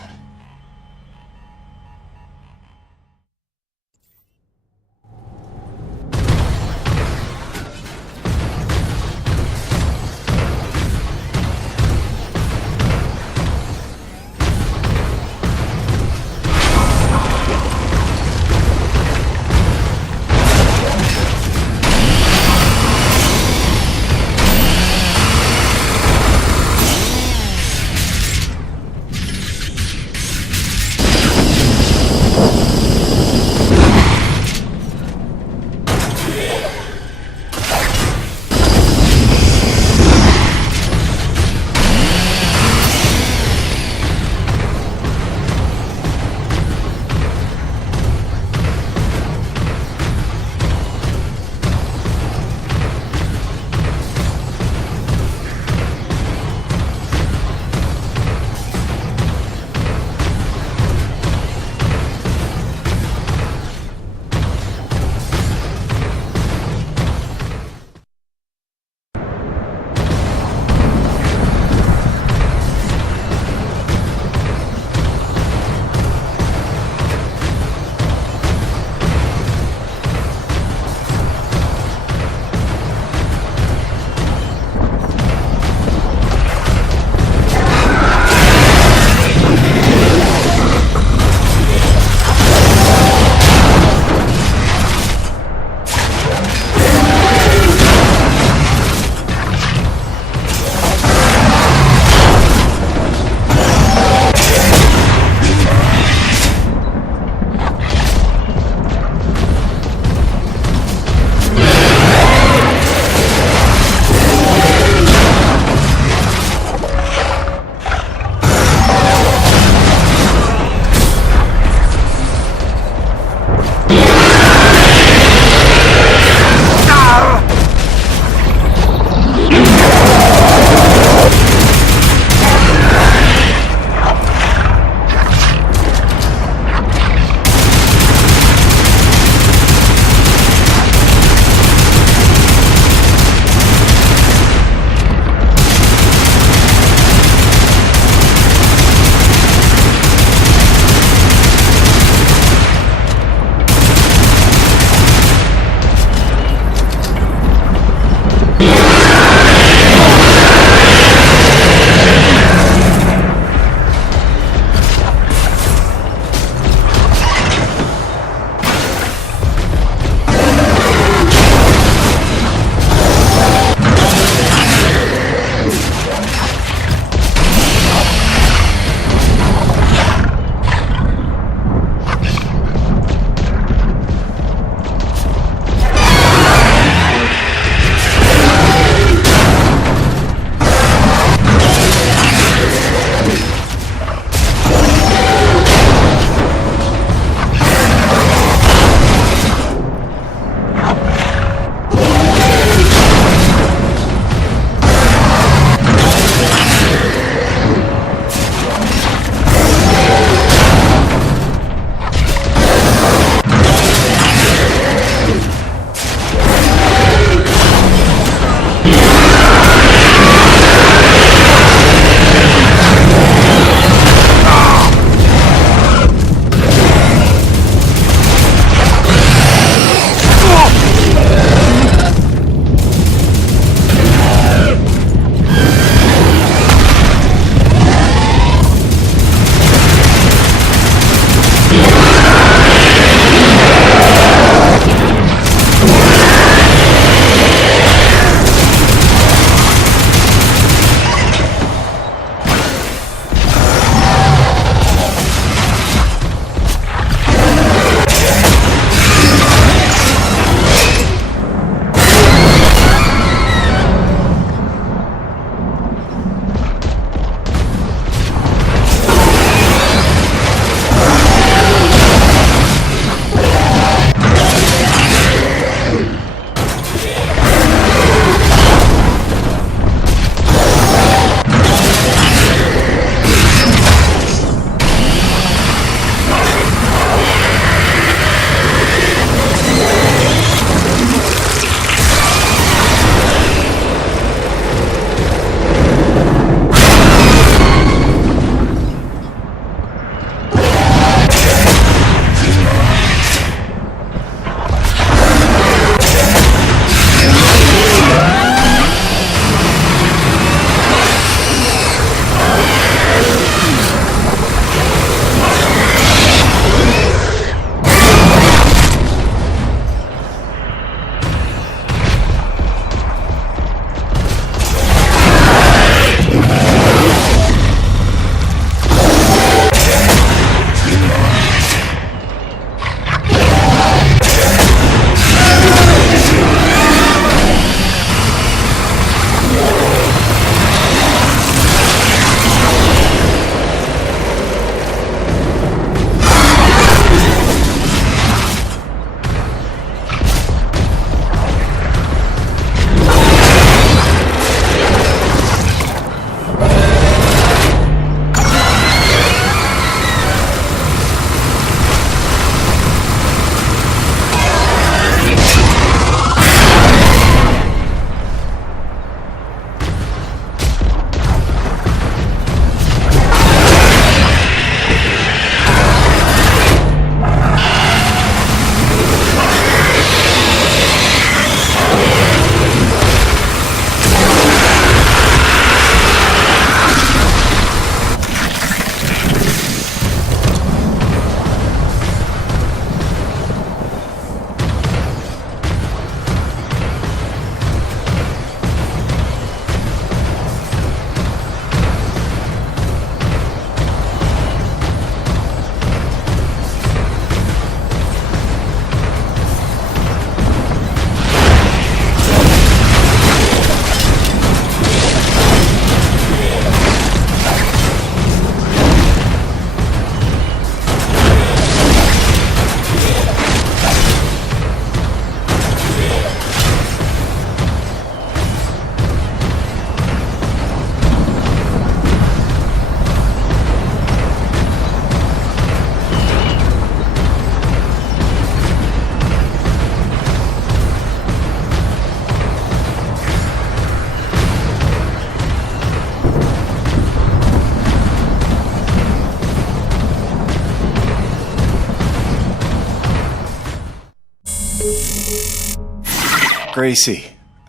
Gracie,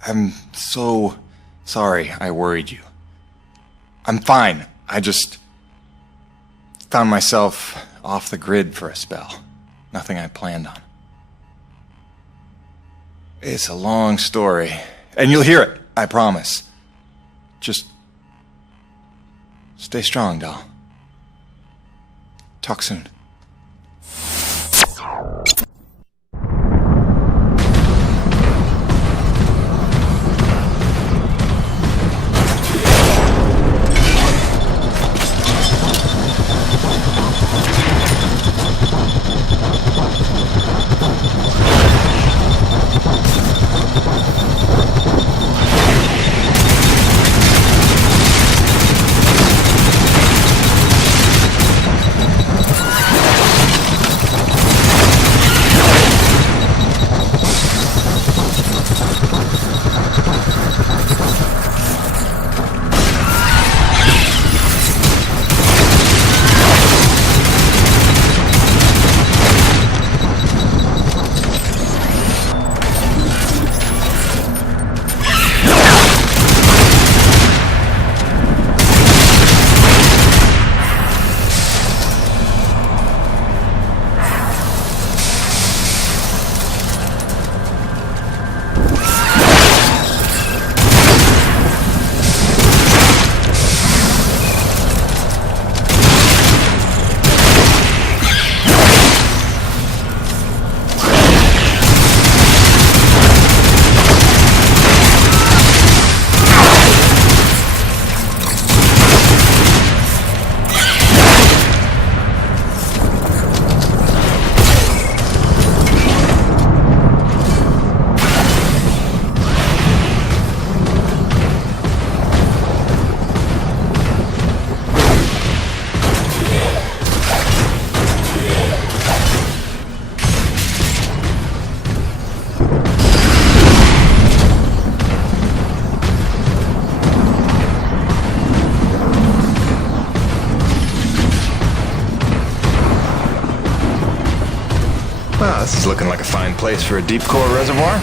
I'm so sorry I worried you. I'm fine. I just found myself off the grid for a spell. Nothing I planned on. It's a long story, and you'll hear it, I promise. Just stay strong, doll. Talk soon. Wow, this is looking like a fine place for a deep core reservoir.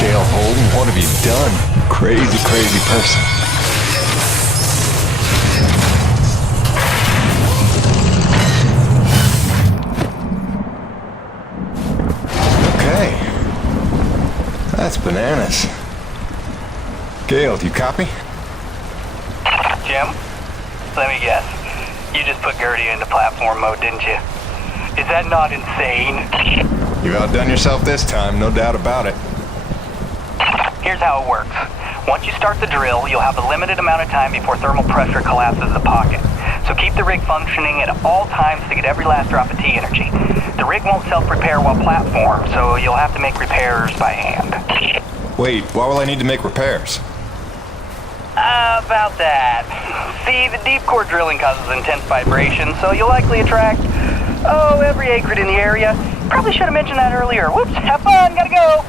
Gail Holden, what have you done? Crazy, crazy person. That's bananas. Gail, do you copy? Jim, let me guess. You just put Gertie into platform mode, didn't you? Is that not insane? You outdone yourself this time, no doubt about it. Here's how it works. Once you start the drill, you'll have a limited amount of time before thermal pressure collapses the pocket. So keep the rig functioning at all times to get every last drop of T energy. The rig won't self-repair while platformed, so you'll have to make repairs by hand. Wait, why will I need to make repairs? About that. See, the deep core drilling causes intense vibration, so you'll likely attract, every acrid in the area. Probably should have mentioned that earlier. Whoops, have fun, gotta go!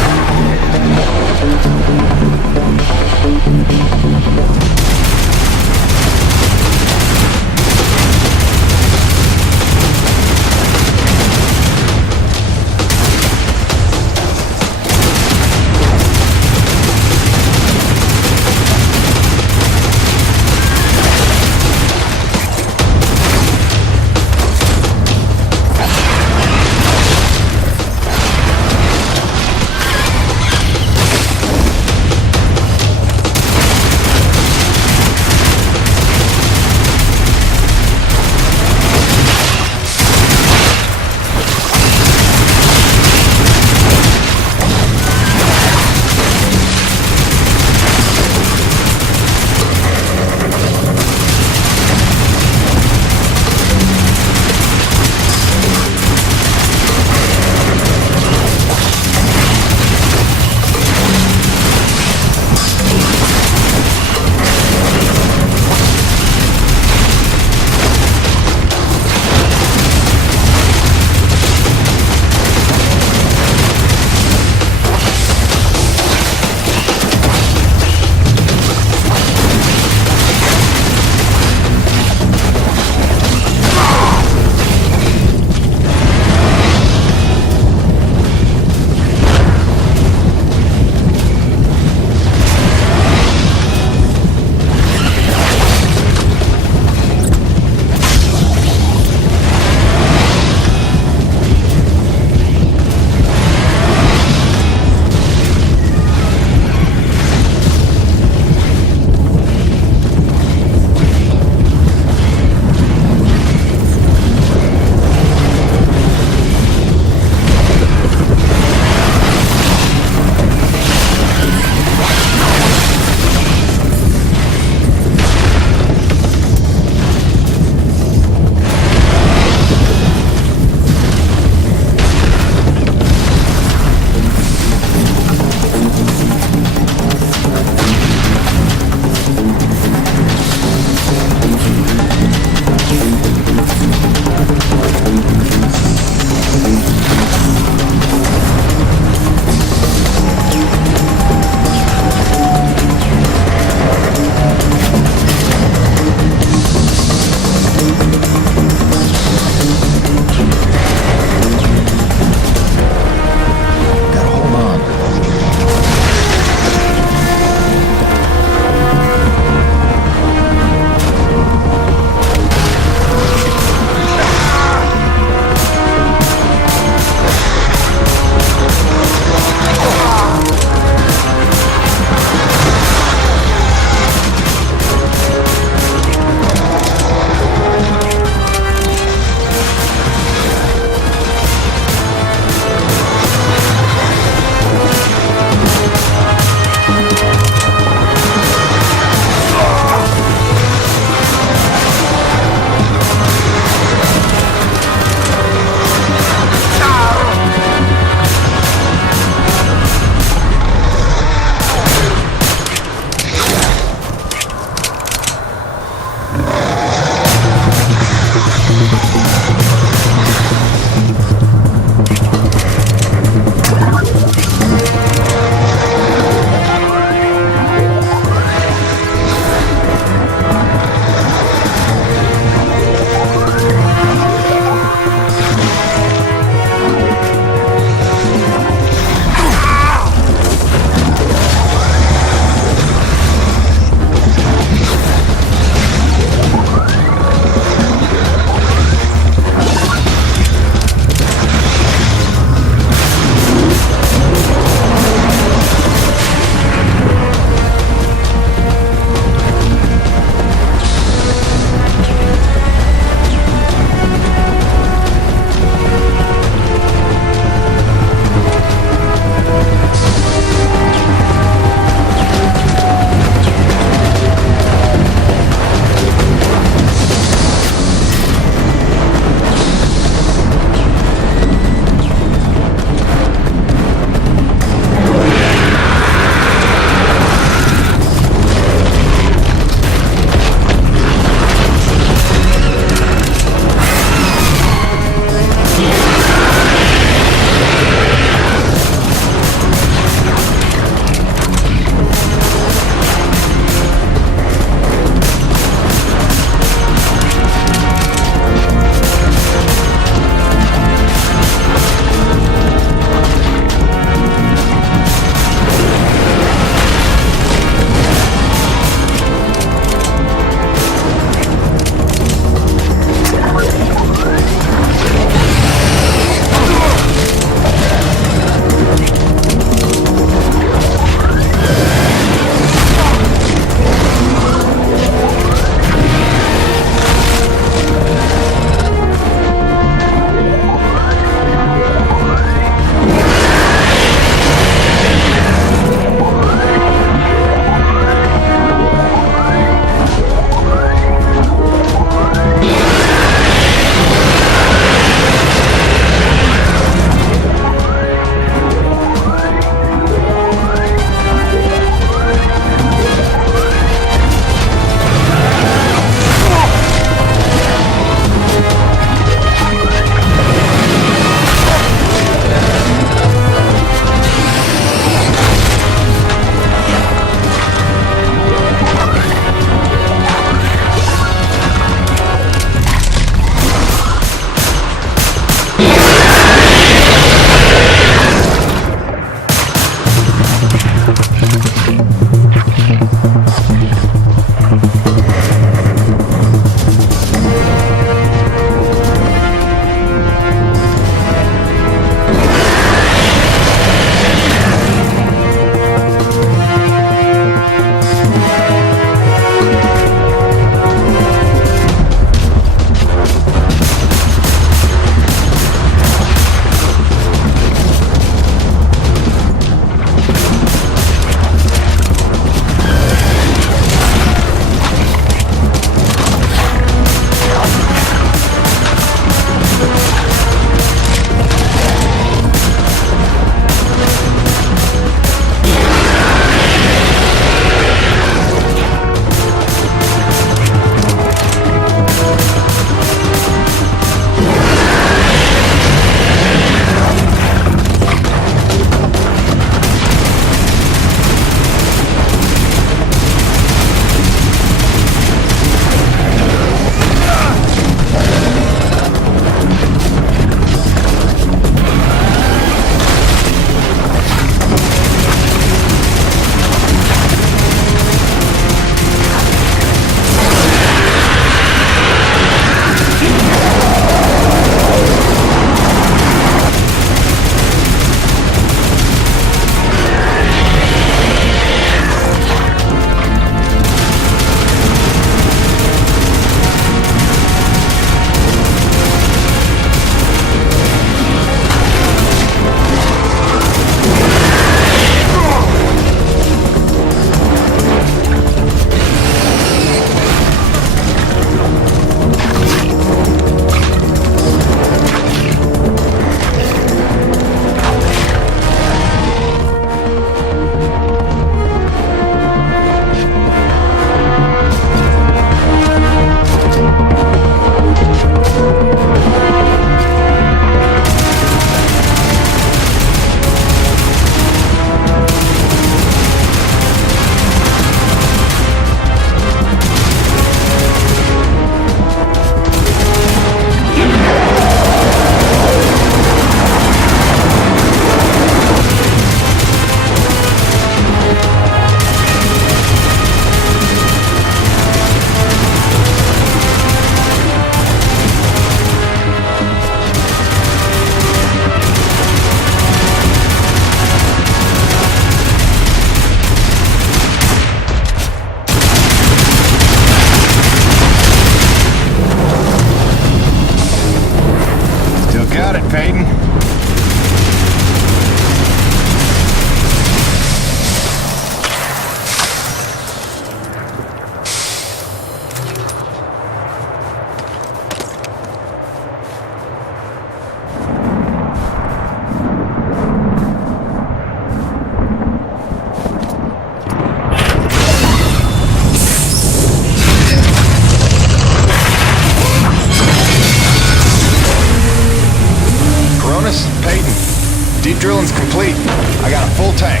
Deep drilling's complete. I got a full tank.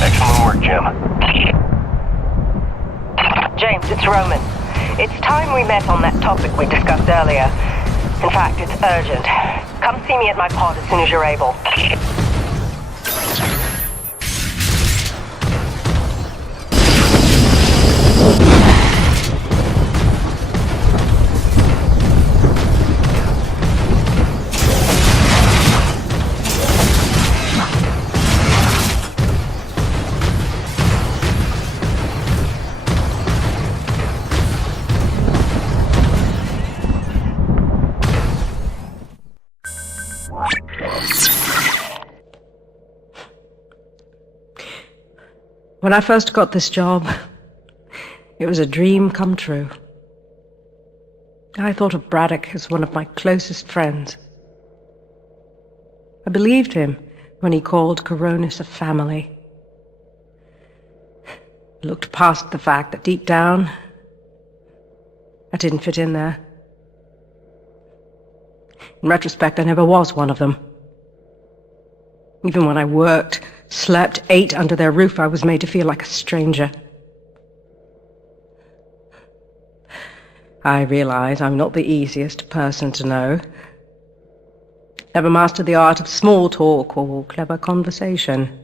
Excellent work, Jim. James, it's Roman. It's time we met on that topic we discussed earlier. In fact, it's urgent. Come see me at my pod as soon as you're able. When I first got this job, it was a dream come true. I thought of Braddock as one of my closest friends. I believed him when he called Coronis a family. I looked past the fact that deep down, I didn't fit in there. In retrospect, I never was one of them. Even when I worked, slept, ate under their roof, I was made to feel like a stranger. I realize I'm not the easiest person to know. Never mastered the art of small talk or clever conversation.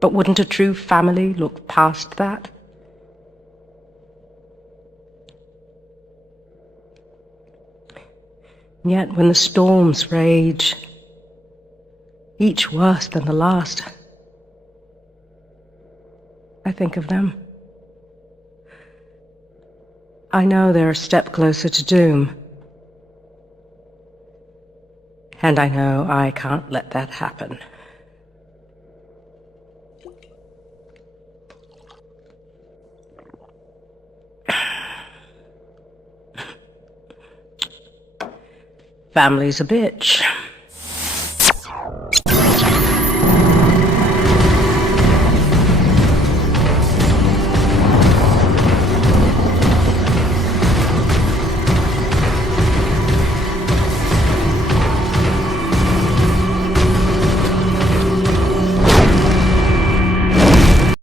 But wouldn't a true family look past that? And yet, when the storms rage, each worse than the last, I think of them. I know they're a step closer to doom. And I know I can't let that happen. Family's a bitch.